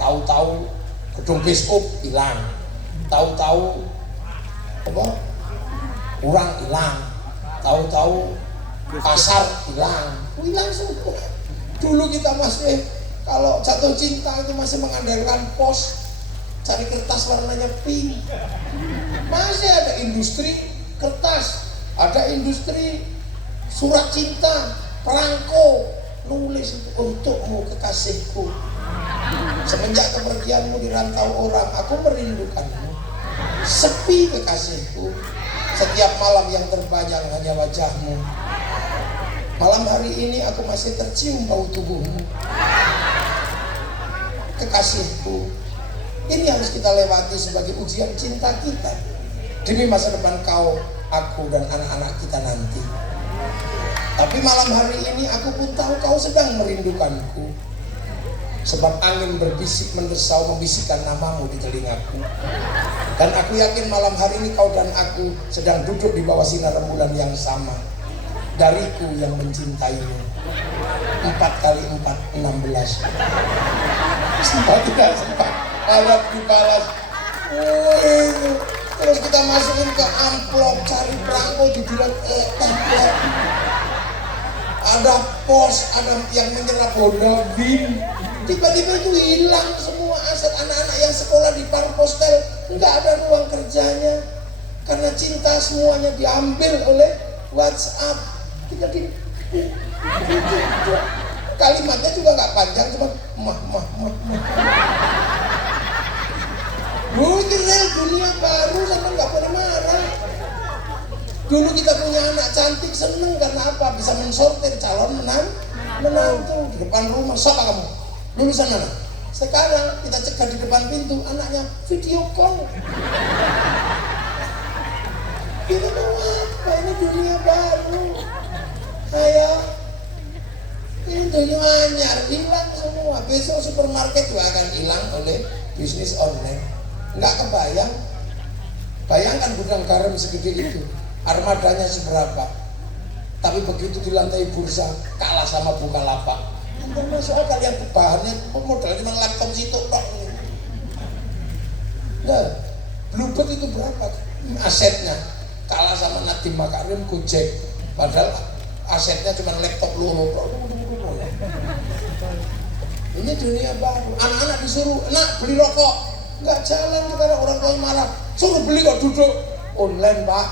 tahu-tahu gedung biskup hilang, tahu-tahu apa orang hilang, tahu-tahu pasar hilang semua. Dulu kita masih kalau jatuh cinta itu masih mengandalkan pos, cari kertas warnanya pink. Masih ada industri kertas, ada industri surat cinta, perangko, nulis untukmu kekasihku. Semenjak kepergianmu di rantau orang, aku merindukanmu. Sepi kekasihku. Setiap malam yang terbayang hanya wajahmu. Malam hari ini aku masih tercium bau tubuhmu. Kekasihku. Ini harus kita lewati sebagai ujian cinta kita demi masa depan kau, aku, dan anak-anak kita nanti. Tapi malam hari ini aku pun tahu kau sedang merindukanku. Sebab angin berbisik mendesau membisikkan namamu di telingaku. Dan aku yakin malam hari ini kau dan aku sedang duduk di bawah sinar rembulan yang sama. Dariku yang mencintaimu. 4 kali 4, 16. Sempat tidak sempat. Harap dibalas. Terus kita masukin ke amplop, cari perangko di dalam template. Ada pos, ada yang menyerap Honda Bin. Tiba-tiba itu hilang semua aset anak-anak yang sekolah di Parpostel. Nggak ada ruang kerjanya karena cinta semuanya diambil oleh WhatsApp. Jadi kalimatnya juga nggak panjang, cuma mah. Mungkin dunia baru sama nggak boleh marah. Dulu kita punya anak cantik seneng karena apa? Bisa mensortir calon menantu di depan rumah. Siapa kamu? Lulusan mana? Sekarang kita cegah di depan pintu, anaknya video call. Ini apa? Ini dunia baru. Ayo, ini dunia anyar, hilang semua. Besok supermarket juga akan hilang oleh bisnis online. Nggak kebayang. Bayangkan gudang garam segede itu, armadanya seberapa. Tapi begitu di lantai bursa kalah sama Bukalapak. Tidak masuk akal, yang bahannya modal cuma laptop situ tok. Nah, Bluebird itu berapa asetnya? Kalah sama Nadiem Makarim, Gojek. Padahal asetnya cuma laptop loro. Ini dunia baru. Anak-anak disuruh, nak beli rokok, nggak jalan karena orang tua marah. Suruh beli kok duduk online, Pak.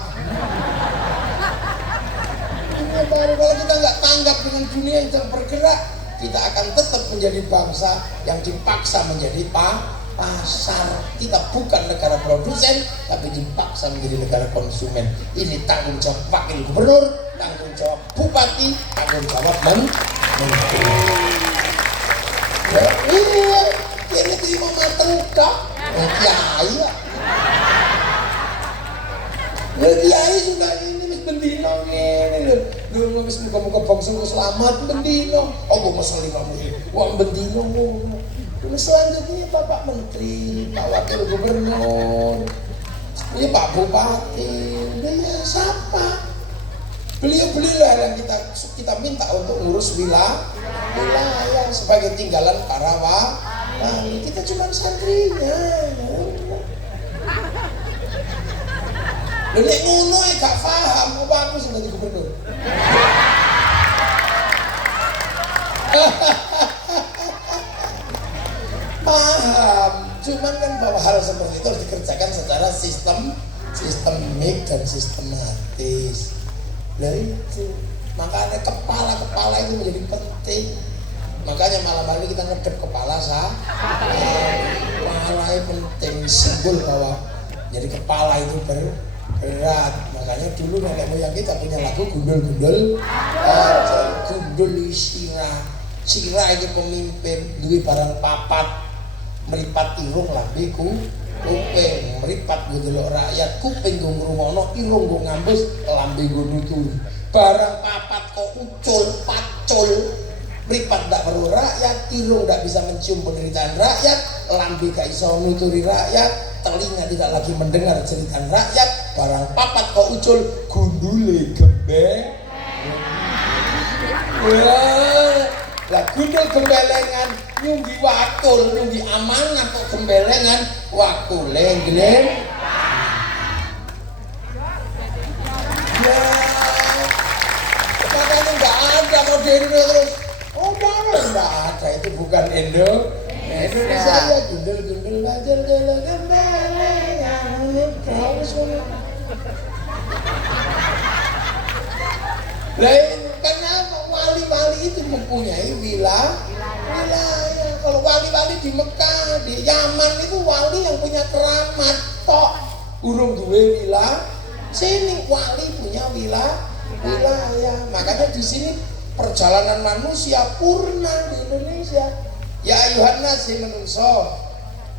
Ini dunia baru. Kalau kita nggak tanggap dengan dunia yang sedang bergerak, kita akan tetap menjadi bangsa yang dipaksa menjadi pasar. Kita bukan negara produsen, tapi dipaksa menjadi negara konsumen. Ini tanggung jawab wakil gubernur, tanggung jawab bupati, tanggung jawab menteri. Ya iya, ini terima mateng kak. Kiai ya. Kiai sudah ini mis bendino ini lho. Lho wis muga-muga bangsa selamat bendino. Oh mesel 50.000. Wong bendino ngono. Terus selanjutnya Bapak Menteri, Pak Wakil Gubernur, ini Pak Bupati, dia siapa? Beliau-beliau yang kita minta untuk ngurus wilayah sebagai tinggalan para wali. Kita cuma santrinya. Nek ngono gak paham apa aku sebagai gubernur. Paham, cuman kan bahwa hal seperti itu harus dikerjakan secara sistemik dan sistematis. Nah itu, makanya kepala itu menjadi penting. Makanya malam hari kita ngedep kepala kepala itu penting, simbol bahwa jadi kepala itu berat. Makanya dulu nenek moyang kita punya lagu gundul-gundul, gundul sirah itu pemimpin, duwe barang papat. Meripat irung lambe kuping, meripat go delok rakyat, kuping go ngrungono, irung go ngambus, lambe go nuturi. Barang papat kok ucul, pacul. Meripat ndak perlu rakyat, irung ndak bisa mencium penderitaan rakyat, lambe gak iso nuturi rakyat, telinga tidak lagi mendengar cerita rakyat. Barang papat kok ucul, gundule gembeng. Lah gundul gembelengan nyunggi wakul, nyunggi amanah kok gembelengan wakul lengleng. Ya, makanya nggak ada modern terus. Oh mana nggak ada, itu bukan Indonesia ya. Gundul bajul gundul gembelengan. Lain kenapa wali-wali itu mempunyai wilayah? Kalau wali-wali di Mekah, di Yaman itu wali yang punya keramat tok. Urung duwe wilayah. Sini wali punya wilayah. Makanya di sini perjalanan manusia purna di Indonesia. Ya ayuhan nas menungso.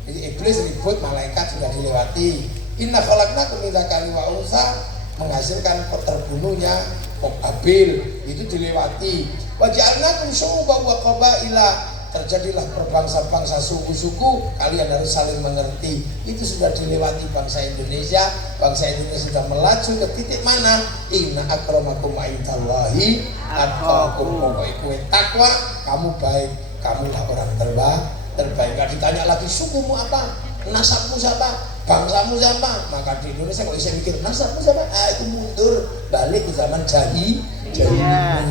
Jadi iblis ribut, malaikat sudah dilewati. Inna khalaqnakum min dzakarin wa unsa, menghasilkan terbunuhnya Habil itu dilewati. Waja'alnakum syu'uban wa qabaila, terjadilah berbangsa-bangsa suku-suku, kalian harus saling mengerti. Itu sudah dilewati bangsa Indonesia. Bangsa Indonesia sudah melaju ke titik mana? Inna akramakum indallahi atqakum. Kowe takwa, kamu baik, kamulah orang terbaik. Gak ditanya lagi sukumu apa, nasabmu siapa, bangsamu siapa. Maka di Indonesia kok bisa mikir nasabmu siapa? Itu mundur balik ke zaman jahiliyah.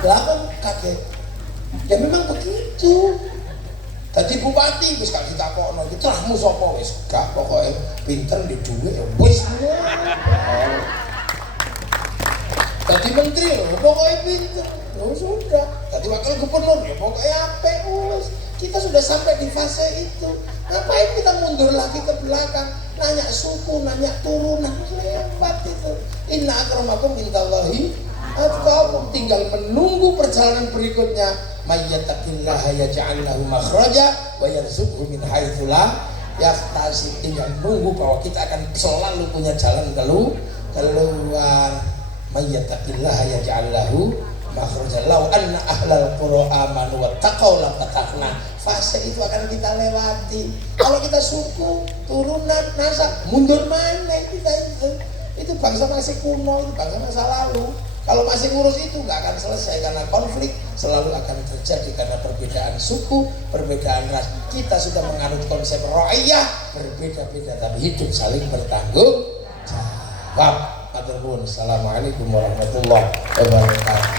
Kenapa kaget? Ya memang begitu. Tadi bupati wis gak ditakokno iki trahmu sapa wis gak, pokoke pinter di dhuwit ya wis. Tadi menteri pokoknya pinter. Oh sudah. Tadi wakil gubernur ya pokoknya apik wis. Kita sudah sampai di fase itu. Ngapain kita mundur lagi ke belakang? Nanya suku, nanya turunan, lewat itu. Inna akramakum indallahi atqakum. Tinggal menunggu perjalanan berikutnya. Mayyattaqillaha yaj'al lahu makhraja wa yarzuqhu min haitsu la yahtasib. Tinggal nunggu bahwa kita akan selalu punya jalan keluar. Mayyattaqillaha yaj'al lahu makhraja law anna ahlal qura amanu wattaqau lafatahna. Fase itu akan kita lewati. Kalau kita suku, turunan, nasab, mundur mana kita itu bangsa masih kuno, itu bangsa masa lalu. Kalau masih ngurus itu nggak akan selesai, karena konflik selalu akan terjadi karena perbedaan suku, perbedaan ras. Kita sudah menganut konsep ra'iyah, berbeda-beda tapi hidup saling bertanggung jawab. Assalamualaikum warahmatullahi wabarakatuh.